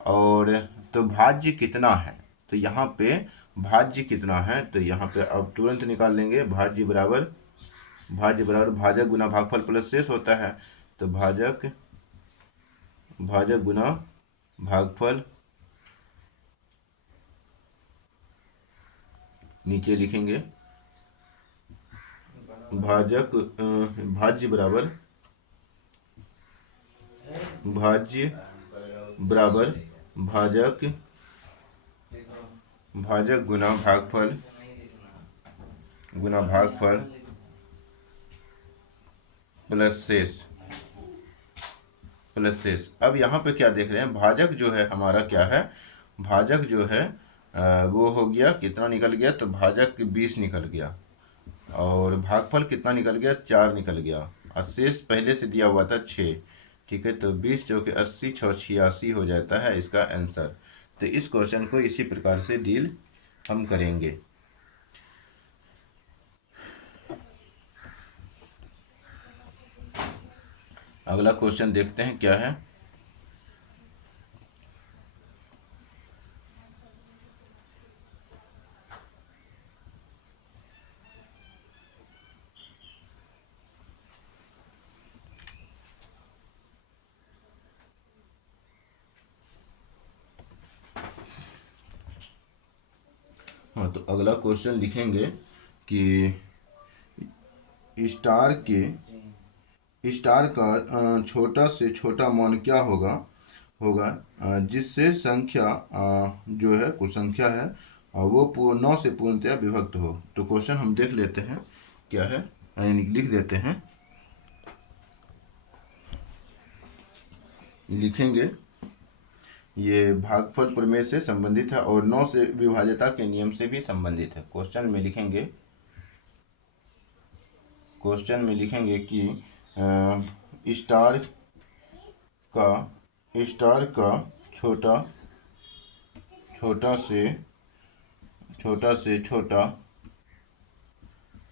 और तो भाज्य कितना है, तो यहाँ पे भाज्य कितना है, तो यहाँ पे अब तुरंत निकाल लेंगे। भाज्य बराबर भाजक गुना भागफल प्लस शेष होता है, तो भाजक गुना भागफल, नीचे लिखेंगे भाज्य बराबर भाजक गुना भागफल प्लस शेष। अब यहाँ पे क्या देख रहे हैं, भाजक जो है हमारा क्या है, भाजक जो है वो हो गया, कितना निकल गया, तो भाजक 20 निकल गया और भागफल कितना निकल गया, 4 निकल गया और शेष पहले से दिया हुआ था 6। ठीक है, तो 20 जो कि 80 6 86 हो जाता है इसका आंसर। तो इस क्वेश्चन को इसी प्रकार से डील हम करेंगे। अगला क्वेश्चन देखते हैं क्या है। हाँ, तो अगला क्वेश्चन लिखेंगे कि स्टार का छोटा से छोटा मान क्या होगा जिससे संख्या जो है कुछ संख्या है वो 9 से पूर्णतया विभक्त हो। तो क्वेश्चन हम देख लेते हैं क्या है, यानी लिख देते हैं, लिखेंगे ये भागफल प्रमेय से संबंधित है और 9 से विभाज्यता के नियम से भी संबंधित है। क्वेश्चन में लिखेंगे कि स्टार का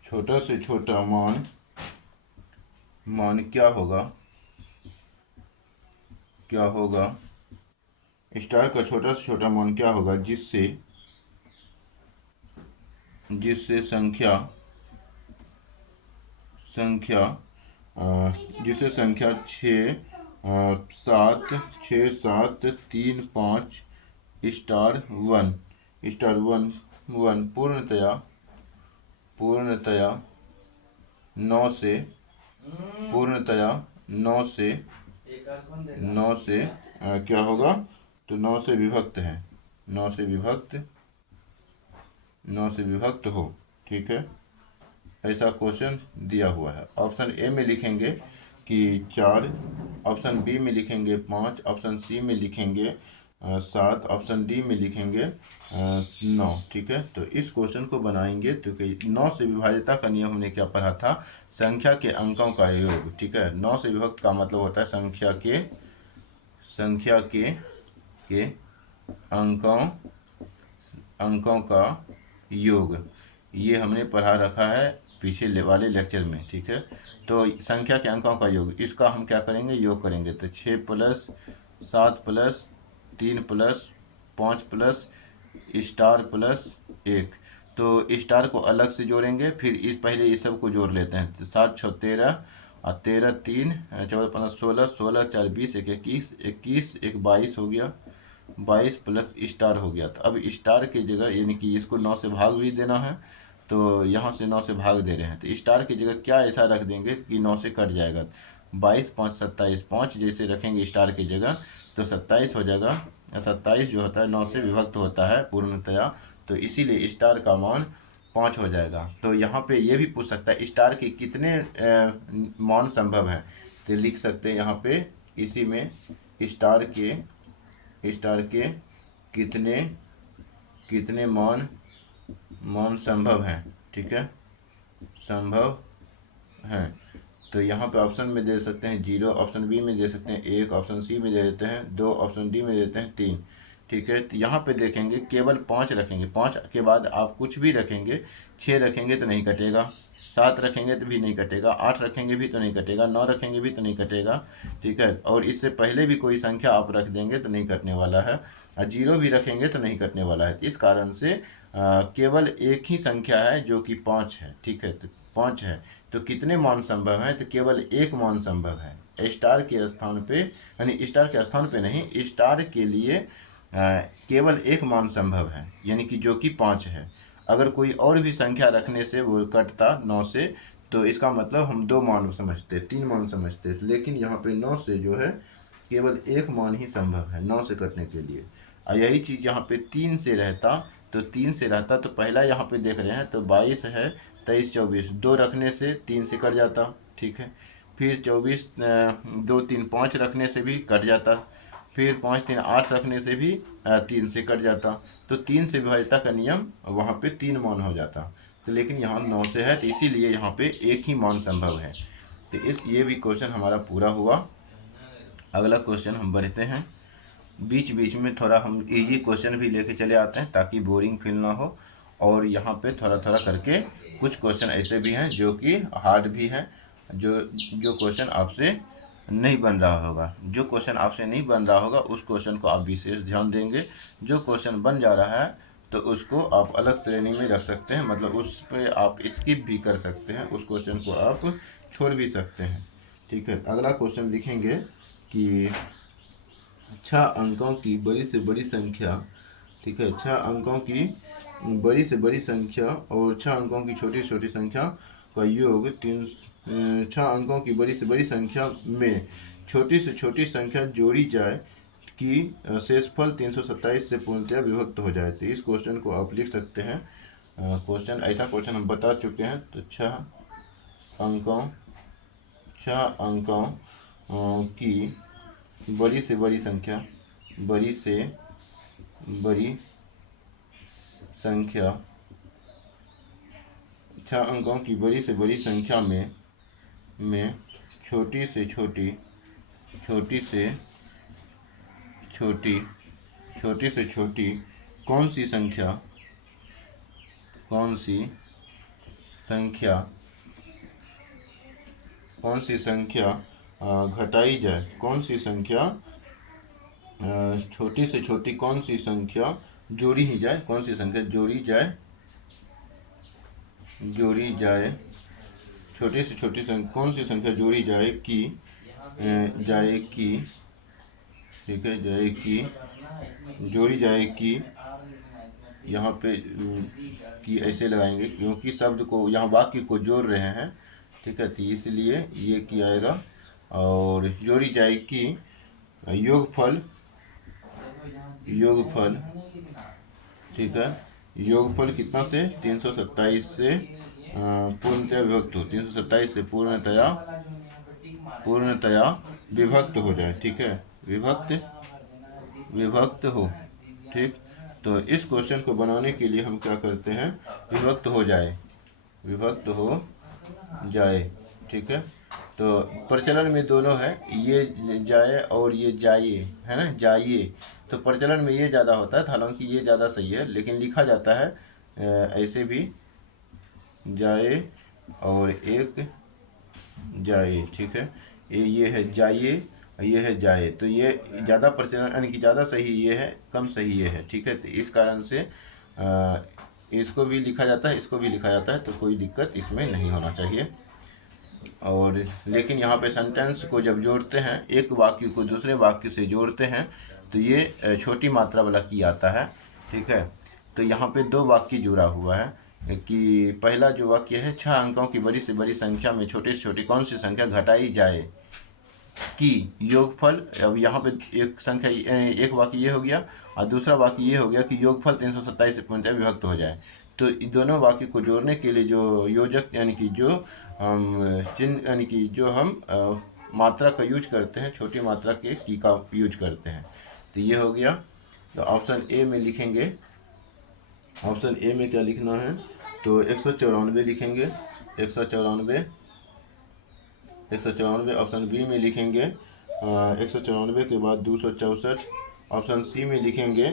छोटा से छोटा मान क्या होगा स्टार का छोटा से छोटा मान क्या होगा जिससे संख्या 6 7 स्टार 1 पूर्णतया 9 से क्या होगा, तो 9 से विभक्त है, 9 से विभक्त हो। ठीक है, ऐसा क्वेश्चन दिया हुआ है। ऑप्शन ए में लिखेंगे कि 4, ऑप्शन बी में लिखेंगे 5, ऑप्शन सी में लिखेंगे 7, ऑप्शन डी में लिखेंगे 9। ठीक है, तो इस क्वेश्चन को बनाएंगे तो 9 से विभाज्यता का नियम हमने क्या पढ़ा था, संख्या के अंकों का योग। ठीक है, 9 से विभक्त का मतलब होता है संख्या के अंकों का योग। ये हमने पढ़ा रखा है पीछे वाले लेक्चर में। ठीक है, तो संख्या के अंकों का योग, इसका हम क्या करेंगे, योग करेंगे। तो 6 + 7 + 3 + 5 + स्टार +1, तो स्टार को अलग से जोड़ेंगे, फिर पहले इस सब को जोड़ लेते हैं। तो 7 6 13 और 13 3 14 15 16 16 4 20 1 21 21 1 22 हो गया, 22 प्लस स्टार हो गया। तो अब स्टार की जगह यानी कि इसको 9 से भाग भी देना है, तो यहाँ से 9 से भाग दे रहे हैं, तो स्टार की जगह क्या ऐसा रख देंगे कि 9 से कट जाएगा। 22 5 27, 5 जैसे रखेंगे स्टार की जगह तो 27 हो जाएगा। 27 जो होता है 9 से विभक्त होता है पूर्णतया, तो इसीलिए स्टार का मान 5 हो जाएगा। तो यहाँ पे ये भी पूछ सकता है स्टार के कितने मान संभव हैं, तो लिख सकते हैं यहाँ पे इसी में स्टार के कितने कितने मान संभव हैं, ठीक है, संभव हैं। तो यहाँ पे ऑप्शन में दे सकते हैं 0, ऑप्शन बी में दे सकते हैं 1, ऑप्शन सी में दे देते हैं 2, ऑप्शन डी में दे देते हैं 3, ठीक है। तो यहाँ पे देखेंगे केवल 5 रखेंगे, 5 के बाद आप कुछ भी रखेंगे, 6 रखेंगे तो नहीं कटेगा, 7 रखेंगे तो भी नहीं कटेगा, 8 रखेंगे भी तो नहीं कटेगा, 9 रखेंगे भी तो नहीं कटेगा, ठीक है। और इससे पहले भी कोई संख्या आप रख देंगे तो नहीं कटने वाला है, और 0 भी रखेंगे तो नहीं कटने वाला है। इस कारण से केवल एक ही संख्या है जो कि 5 है, ठीक है। तो 5 है तो कितने मान संभव हैं, तो केवल एक मान संभव है। स्टार के स्थान पे, यानी स्टार के स्थान पे नहीं, स्टार के लिए केवल एक मान संभव है, यानी कि जो कि 5 है। अगर कोई और भी संख्या रखने से वो कटता 9 से, तो इसका मतलब हम 2 मान समझते, 3 मान समझते, लेकिन यहाँ पे 9 से जो है केवल एक मान ही संभव है 9 से कटने के लिए। और यही चीज़ यहाँ पे 3 से रहता, तो 3 से रहता तो पहला यहाँ पे देख रहे हैं तो 22 है, 23 24, 2 रखने से 3 से कट जाता, ठीक है। फिर 24 2 3 5 रखने से भी कट जाता, फिर 5 3 8 रखने से भी 3 से कट जाता। तो 3 से विभाज्यता का नियम वहाँ पे 3 मान हो जाता। तो लेकिन यहाँ 9 से है, तो इसीलिए यहाँ पे एक ही मान संभव है। तो ये भी क्वेश्चन हमारा पूरा हुआ। अगला क्वेश्चन हम बढ़ते हैं। बीच बीच में थोड़ा हम इजी क्वेश्चन भी लेके चले आते हैं ताकि बोरिंग फील ना हो। और यहाँ पे थोड़ा थोड़ा करके कुछ क्वेश्चन ऐसे भी हैं जो कि हार्ड भी हैं, जो क्वेश्चन आपसे नहीं बन रहा होगा। जो क्वेश्चन आपसे नहीं बन रहा होगा उस क्वेश्चन को आप विशेष ध्यान देंगे। जो क्वेश्चन बन जा रहा है तो उसको आप अलग श्रेणी में रख सकते हैं, मतलब उस पर आप स्किप भी कर सकते हैं, उस क्वेश्चन को आप छोड़ भी सकते हैं, ठीक है। अगला क्वेश्चन लिखेंगे कि 6 अंकों की बड़ी से बड़ी संख्या, ठीक है, 6 अंकों की बड़ी से बड़ी संख्या और 6 अंकों की छोटी से छोटी संख्या का योग 6 अंकों की बड़ी से बड़ी संख्या में छोटी से छोटी संख्या जोड़ी जाए कि शेषफल 327 से पूर्णतया विभक्त हो जाए। तो इस क्वेश्चन को आप लिख सकते हैं। ऐसा क्वेश्चन हम बता चुके हैं। तो 6 अंकों की बड़ी से बड़ी संख्या, बड़ी से बड़ी संख्या, 6 अंकों की बड़ी से बड़ी संख्या में छोटी से छोटी कौन सी संख्या घटाई जाए, कौन सी संख्या छोटी से छोटी कौन सी संख्या जोड़ी ही जाए, कौन सी संख्या जोड़ी जाए, छोटी से छोटी संख्या कौन सी संख्या जोड़ी जाए कि ठीक है, जोड़ी जाए कि यहाँ पे कि ऐसे लगाएंगे क्योंकि शब्द को यहाँ वाक्य को जोड़ रहे हैं, ठीक है, तो इसलिए ये किया आएगा। और जोड़ी जाए कि योगफल, ठीक है, योगफल कितना से 327 से पूर्णतया विभक्त हो, 327 से पूर्णतया विभक्त हो जाए, ठीक है, विभक्त हो, ठीक। तो इस क्वेश्चन को बनाने के लिए हम क्या करते हैं, विभक्त हो जाए, ठीक है। तो प्रचलन में दोनों है, ये जाए और ये जाइए, है ना, जाइए। तो प्रचलन में ये ज़्यादा होता है, हालांकि ये ज़्यादा सही है, लेकिन लिखा जाता है ऐसे भी, जाए और एक जाए, ठीक है। ये है जाइए, ये है जाए, तो ये ज़्यादा प्रचलन, यानी कि ज़्यादा सही ये है, कम सही ये है, ठीक है। तो इस कारण से इसको भी लिखा जाता है, इसको भी लिखा जाता है, तो कोई दिक्कत इसमें नहीं होना चाहिए। और लेकिन यहाँ पे सेंटेंस को जब जोड़ते हैं, एक वाक्य को दूसरे वाक्य से जोड़ते हैं, तो ये छोटी मात्रा वाला की आता है, ठीक है। तो यहाँ पे 2 वाक्य जुड़ा हुआ है कि पहला जो वाक्य है, 6 अंकों की बड़ी से बड़ी संख्या में छोटी से छोटी कौन सी संख्या घटाई जाए कि योगफल। अब यहाँ पे एक वाक्य ये हो गया और दूसरा वाक्य ये हो गया कि योगफल 327 से पूर्णतया विभक्त हो जाए। तो इन दोनों वाक्य को जोड़ने के लिए जो योजक, यानी कि जो हम चिन्ह, यानी कि जो हम मात्रा का यूज करते हैं, छोटी मात्रा के की का यूज करते हैं। तो ये हो गया। तो ऑप्शन ए में लिखेंगे, ऑप्शन ए में क्या लिखना है, तो 194 लिखेंगे, 194, 194। ऑप्शन बी में लिखेंगे 194 के बाद 264। ऑप्शन सी में लिखेंगे,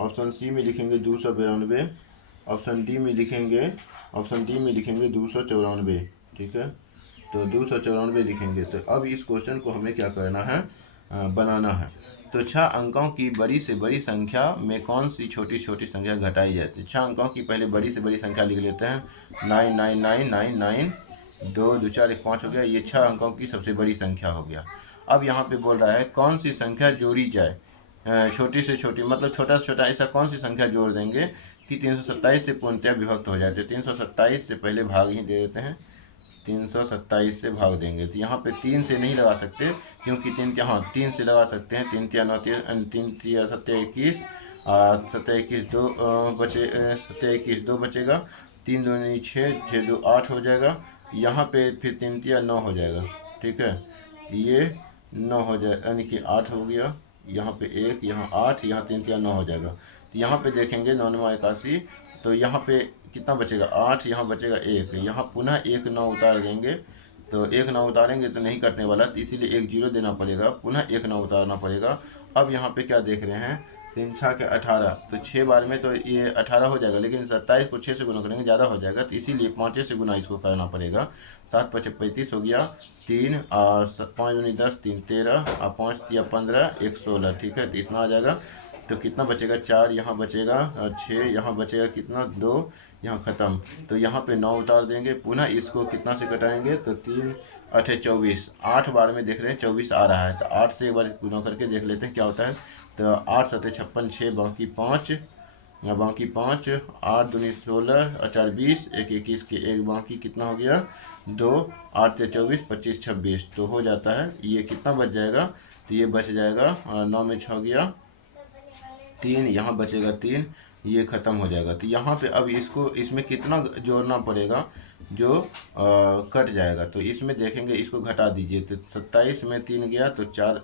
ऑप्शन सी में लिखेंगे 292। ऑप्शन डी में लिखेंगे, ऑप्शन डी में लिखेंगे 294। ठीक है, तो 294 लिखेंगे। तो अब इस क्वेश्चन को हमें क्या करना है, बनाना है। तो 6 अंकों की बड़ी से बड़ी संख्या में कौन सी छोटी छोटी संख्या घटाई जाती है। 6 अंकों की पहले बड़ी से बड़ी संख्या लिख लेते हैं, 99999, 2 2 4 1 5 हो गया। ये 6 अंकों की सबसे बड़ी संख्या हो गया। अब यहाँ पे बोल रहा है कौन सी संख्या जोड़ी जाए, छोटी से छोटी, मतलब छोटा से छोटा ऐसा कौन सी संख्या जोड़ देंगे कि 327 से पूर्णतः विभक्त हो जाते। 327 से पहले भाग ही दे देते हैं, 327 से भाग देंगे। तो यहाँ पे 3 से नहीं लगा सकते, क्योंकि 3 क्या, हाँ 3 से लगा सकते हैं। 3 3 9 3 3 7 21, 7 21 2 बचे, 7 21 2 बचेगा, 3 2 6, 6 2 8 हो जाएगा। यहाँ पे फिर 3 3 9 हो जाएगा। ठीक है, ये 9 हो जाए, यानी कि 8 हो गया। यहाँ पे 1, यहाँ 8, यहाँ 3 3 9 हो जाएगा। तो यहाँ पे देखेंगे 9 9 81, तो यहाँ पे कितना बचेगा, 8, यहाँ बचेगा 1, यहाँ पुनः 1 9 उतार देंगे। तो 1 9 उतारेंगे तो नहीं कटने वाला, तो इसीलिए 1 0 देना पड़ेगा, पुनः 1 9 उतारना पड़ेगा। अब यहाँ पे क्या देख रहे हैं, 3 6 के 18, तो 6 बार में तो ये 18 हो जाएगा, लेकिन 27 को 6 से गुना करेंगे ज़्यादा हो जाएगा, तो इसीलिए 5 से गुना इसको करना पड़ेगा। 7 5 35 हो गया, 3 और 5 दूनी 10, 3 13 और 5 3 15, 1 16। ठीक है, तो इतना आ जाएगा। तो कितना बचेगा, 4 यहाँ बचेगा और 6 यहाँ बचेगा, कितना 2 यहाँ ख़त्म। तो यहाँ पे 9 उतार देंगे, पुनः इसको कितना से घटाएंगे, तो 3 8 24, 8 बार में देख रहे हैं 24 आ रहा है, तो 8 से एक बार गुना करके देख लेते हैं क्या होता है। तो 8 7 56, 6 बाकी 5, बाकी 5, 8 दूनी 16 और 4 20, 1 21 के 1 बाकी कितना हो गया, 2, 8 से 24 25 26, तो हो जाता है। ये कितना बच जाएगा, तो ये बच जाएगा 9 में 6 गया, 3, यहाँ बचेगा 3, ये ख़त्म हो जाएगा। तो यहाँ पे अब इसको, इसमें कितना जोड़ना पड़ेगा जो कट जाएगा। तो इसमें देखेंगे, इसको घटा दीजिए, तो 27 में 3 गया तो 4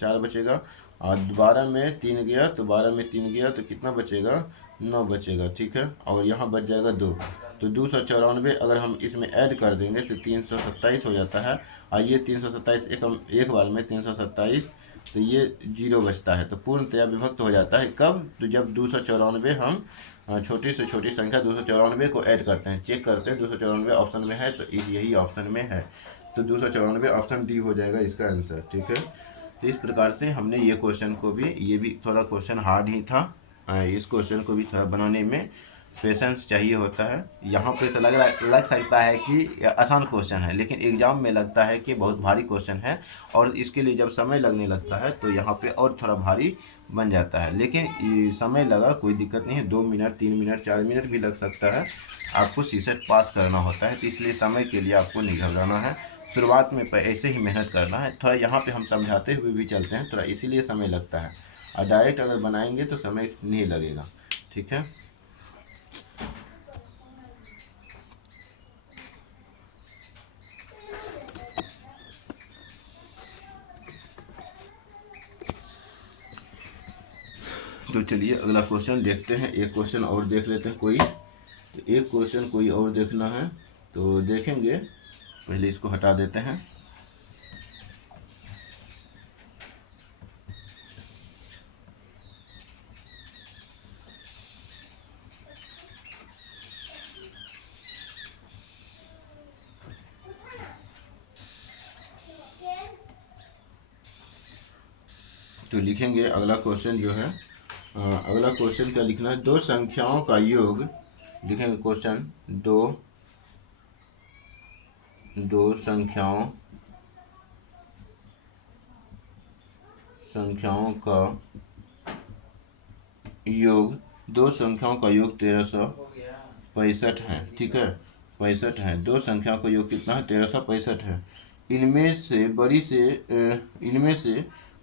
4 बचेगा, और 12 में 3 गया तो 12 में 3 गया तो कितना बचेगा, 9 बचेगा। ठीक है, और यहाँ बच जाएगा 2, तो 294 अगर हम इसमें ऐड कर देंगे तो 327 हो जाता है। और ये 327 एक बार में 327, तो ये 0 बचता है, तो पूर्णतया विभक्त हो जाता है। कब, तो जब 294 हम छोटी से छोटी संख्या 294 को ऐड करते हैं, चेक करते हैं 294 ऑप्शन में है, तो यही ऑप्शन में है, तो 294 ऑप्शन डी हो जाएगा इसका आंसर। ठीक है, तो इस प्रकार से हमने ये क्वेश्चन को भी, ये भी थोड़ा क्वेश्चन हार्ड ही था, इस क्वेश्चन को भी थोड़ा बनाने में पेशेंस चाहिए होता है। यहाँ पे तो लग सकता है कि आसान क्वेश्चन है, लेकिन एग्जाम में लगता है कि बहुत भारी क्वेश्चन है, और इसके लिए जब समय लगने लगता है तो यहाँ पे और थोड़ा भारी बन जाता है। लेकिन समय लगा, कोई दिक्कत नहीं है, 2 मिनट 3 मिनट 4 मिनट भी लग सकता है। आपको सीसेट पास करना होता है, तो इसलिए समय के लिए आपको नहीं घबराना है। शुरुआत में ऐसे ही मेहनत करना है। थोड़ा यहाँ पे हम समझाते हुए भी चलते हैं, थोड़ा इसीलिए समय लगता है, और डायरेक्ट अगर बनाएंगे तो समय नहीं लगेगा। ठीक है, तो चलिए अगला क्वेश्चन देखते हैं। एक क्वेश्चन और देख लेते हैं कोई, तो एक क्वेश्चन कोई और देखना है तो देखेंगे। पहले इसको हटा देते हैं। तो लिखेंगे अगला क्वेश्चन जो है, अगला क्वेश्चन क्या लिखना है, दो संख्याओं का योग। लिखेंगे क्वेश्चन, दो संख्याओं का योग, दो संख्याओं का योग 1365 है। ठीक है, 65 है। दो संख्याओं का योग कितना है, 1365 है। इनमें से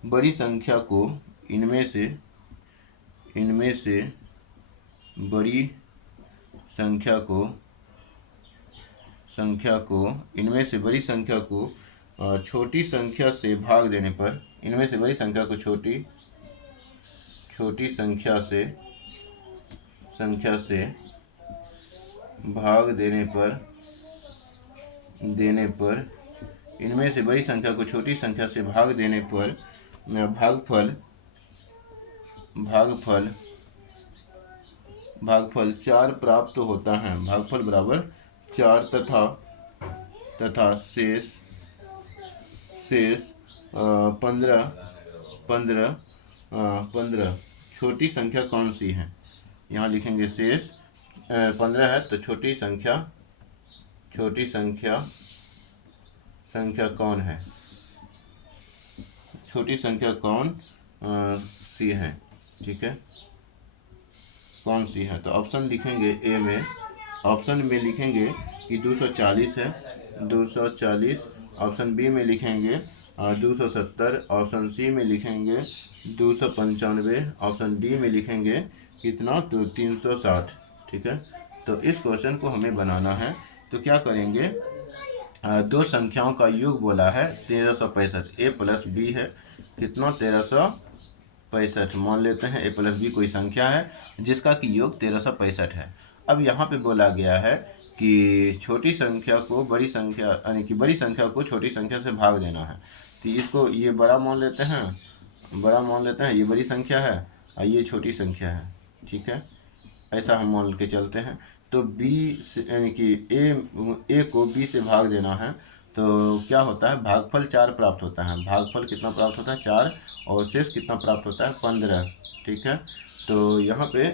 बड़ी संख्या को, इनमें से बड़ी संख्या को छोटी संख्या से भाग देने पर, इनमें से बड़ी संख्या को छोटी संख्या से भाग देने पर इनमें से बड़ी संख्या को छोटी संख्या से भाग देने पर भागफल 4 प्राप्त होता है। भागफल बराबर 4 तथा शेष 15 छोटी संख्या कौन सी है। यहाँ लिखेंगे शेष 15 है, तो छोटी संख्या कौन है, छोटी संख्या कौन सी है, ठीक है, कौन सी है। तो ऑप्शन लिखेंगे ए में, ऑप्शन में लिखेंगे कि 240 है, 240। ऑप्शन बी में लिखेंगे 270। ऑप्शन सी में लिखेंगे 295। ऑप्शन डी में लिखेंगे कितना, तो 360, ठीक है। तो इस क्वेश्चन को हमें बनाना है, तो क्या करेंगे, दो संख्याओं का योग बोला है 1365। ए प्लस बी है कितना, 1365। मान लेते हैं ए प्लस बी कोई संख्या है जिसका कि योग 1365 है। अब यहाँ पे बोला गया है कि छोटी संख्या को बड़ी संख्या, यानी कि बड़ी संख्या को छोटी संख्या से भाग देना है। तो इसको ये बड़ा मान लेते हैं, ये बड़ी संख्या है और ये छोटी संख्या है, ठीक है, ऐसा हम मान के चलते हैं। तो बी यानी कि ए को बी से भाग देना है, तो क्या होता है, भागफल 4 प्राप्त होता है। भागफल कितना प्राप्त होता है, 4, और शेष कितना प्राप्त होता है, 15, ठीक है। तो यहाँ पे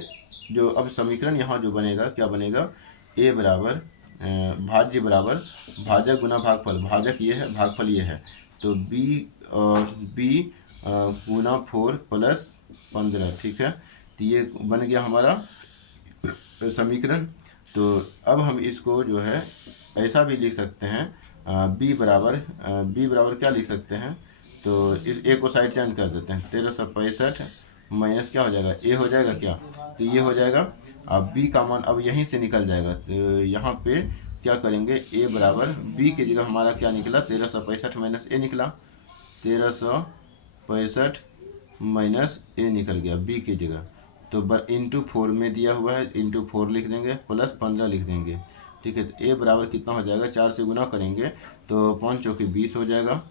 जो अब समीकरण यहाँ जो बनेगा, क्या बनेगा, ए बराबर भाज्य बराबर भाजक गुना भागफल। भाजक ये है, भागफल ये है, तो बी गुना 4 प्लस 15, ठीक है। तो ये बन गया हमारा समीकरण। तो अब हम इसको जो है ऐसा भी लिख सकते हैं, बी बराबर क्या लिख सकते हैं, तो इस ए को साइड चेंज कर देते हैं, 1365 माइनस क्या हो जाएगा, ए हो जाएगा क्या, तो ये हो जाएगा। अब बी का मान अब यहीं से निकल जाएगा, तो यहाँ पे क्या करेंगे, ए बराबर बी की जगह हमारा क्या निकला, 1365 माइनस ए निकला, 1365 माइनस ए निकल गया बी की जगह। तो इंटू 4 में दिया हुआ है, इंटू 4 लिख देंगे, प्लस 15 लिख देंगे, ठीक है। तो ए बराबर कितना हो जाएगा, 4 से गुना करेंगे तो 5 चौके 20 हो जाएगा,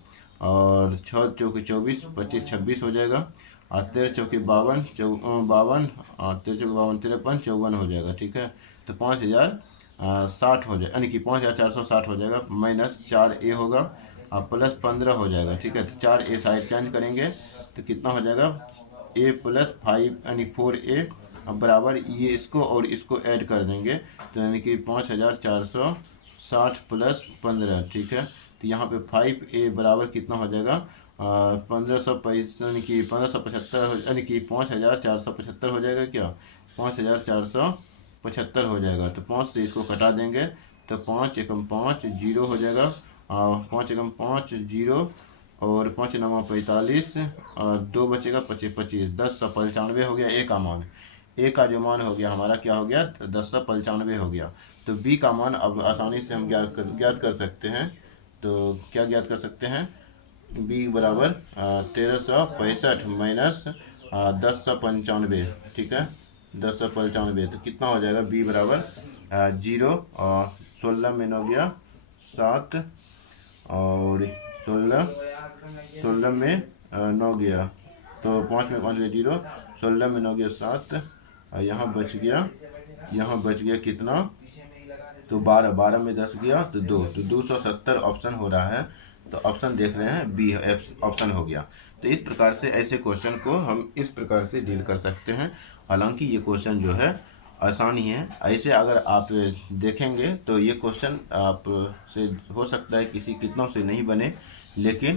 और 6 चौके 24, 25 26 हो जाएगा, और 13 चौके 52, 53 54 हो जाएगा, ठीक है। तो 5060 हो जाएगा, यानी कि 5460 हो जाएगा, माइनस 4 ए होगा और प्लस 15 हो जाएगा, ठीक है। तो 4 ए साइड चेंज करेंगे तो कितना हो जाएगा, ए प्लस 5 यानी 4a बराबर ये इसको और इसको ऐड कर देंगे, तो यानी कि 5460 प्लस 15, ठीक है। तो यहाँ पे 5a बराबर कितना हो जाएगा, 1575 यानी कि 1575 यानी कि 5475 हो जाएगा, क्या 5475 हो जाएगा। तो 5 से इसको कटा देंगे तो 5 एकम 5 0 हो जाएगा, 5 एकम 5 0, और 5 9 45, और 2 बचेगा 25 25, 1095 हो गया ए का मान। ए का जो मान हो गया हमारा क्या हो गया, 1095 हो गया। तो बी का मान अब आसानी से हम ज्ञात कर सकते हैं। तो क्या ज्ञात कर सकते हैं, बी बराबर 1365 माइनस 1095, ठीक है, 1095। तो कितना हो जाएगा, बी बराबर 0, और 16 में 9 गया 7, और 16 में 9 गया, तो 5 में 5 गया 0, 16 में 9 गया 7, और यहाँ बच गया कितना, तो 12 में 10 गया तो 2, तो 270 ऑप्शन हो रहा है। तो ऑप्शन देख रहे हैं बी ऑप्शन हो गया। तो इस प्रकार से ऐसे क्वेश्चन को हम इस प्रकार से डील कर सकते हैं। हालांकि ये क्वेश्चन जो है आसान ही है, ऐसे अगर आप देखेंगे तो ये क्वेश्चन आप से हो सकता है कितनों से नहीं बने, लेकिन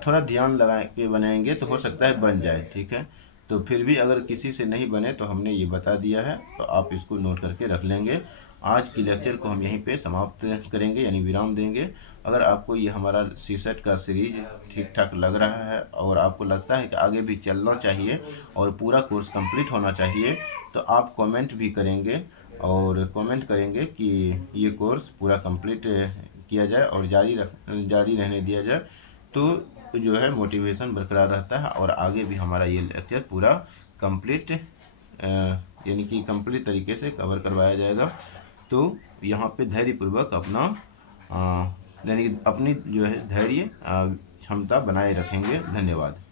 थोड़ा ध्यान लगा के बनाएंगे तो हो सकता है बन जाए, ठीक है। तो फिर भी अगर किसी से नहीं बने तो हमने ये बता दिया है, तो आप इसको नोट करके रख लेंगे। आज की लेक्चर को हम यहीं पे समाप्त करेंगे, यानी विराम देंगे। अगर आपको ये हमारा सीसेट का सीरीज ठीक ठाक लग रहा है और आपको लगता है कि आगे भी चलना चाहिए और पूरा कोर्स कंप्लीट होना चाहिए, तो आप कमेंट भी करेंगे, और कमेंट करेंगे कि ये कोर्स पूरा कंप्लीट किया जाए और जारी रहने दिया जाए, तो जो है मोटिवेशन बरकरार रहता है और आगे भी हमारा ये लेक्चर पूरा कंप्लीट यानी कि कंप्लीट तरीके से कवर करवाया जाएगा। तो यहाँ पे धैर्यपूर्वक अपना यानी कि अपनी जो है धैर्य क्षमता बनाए रखेंगे। धन्यवाद।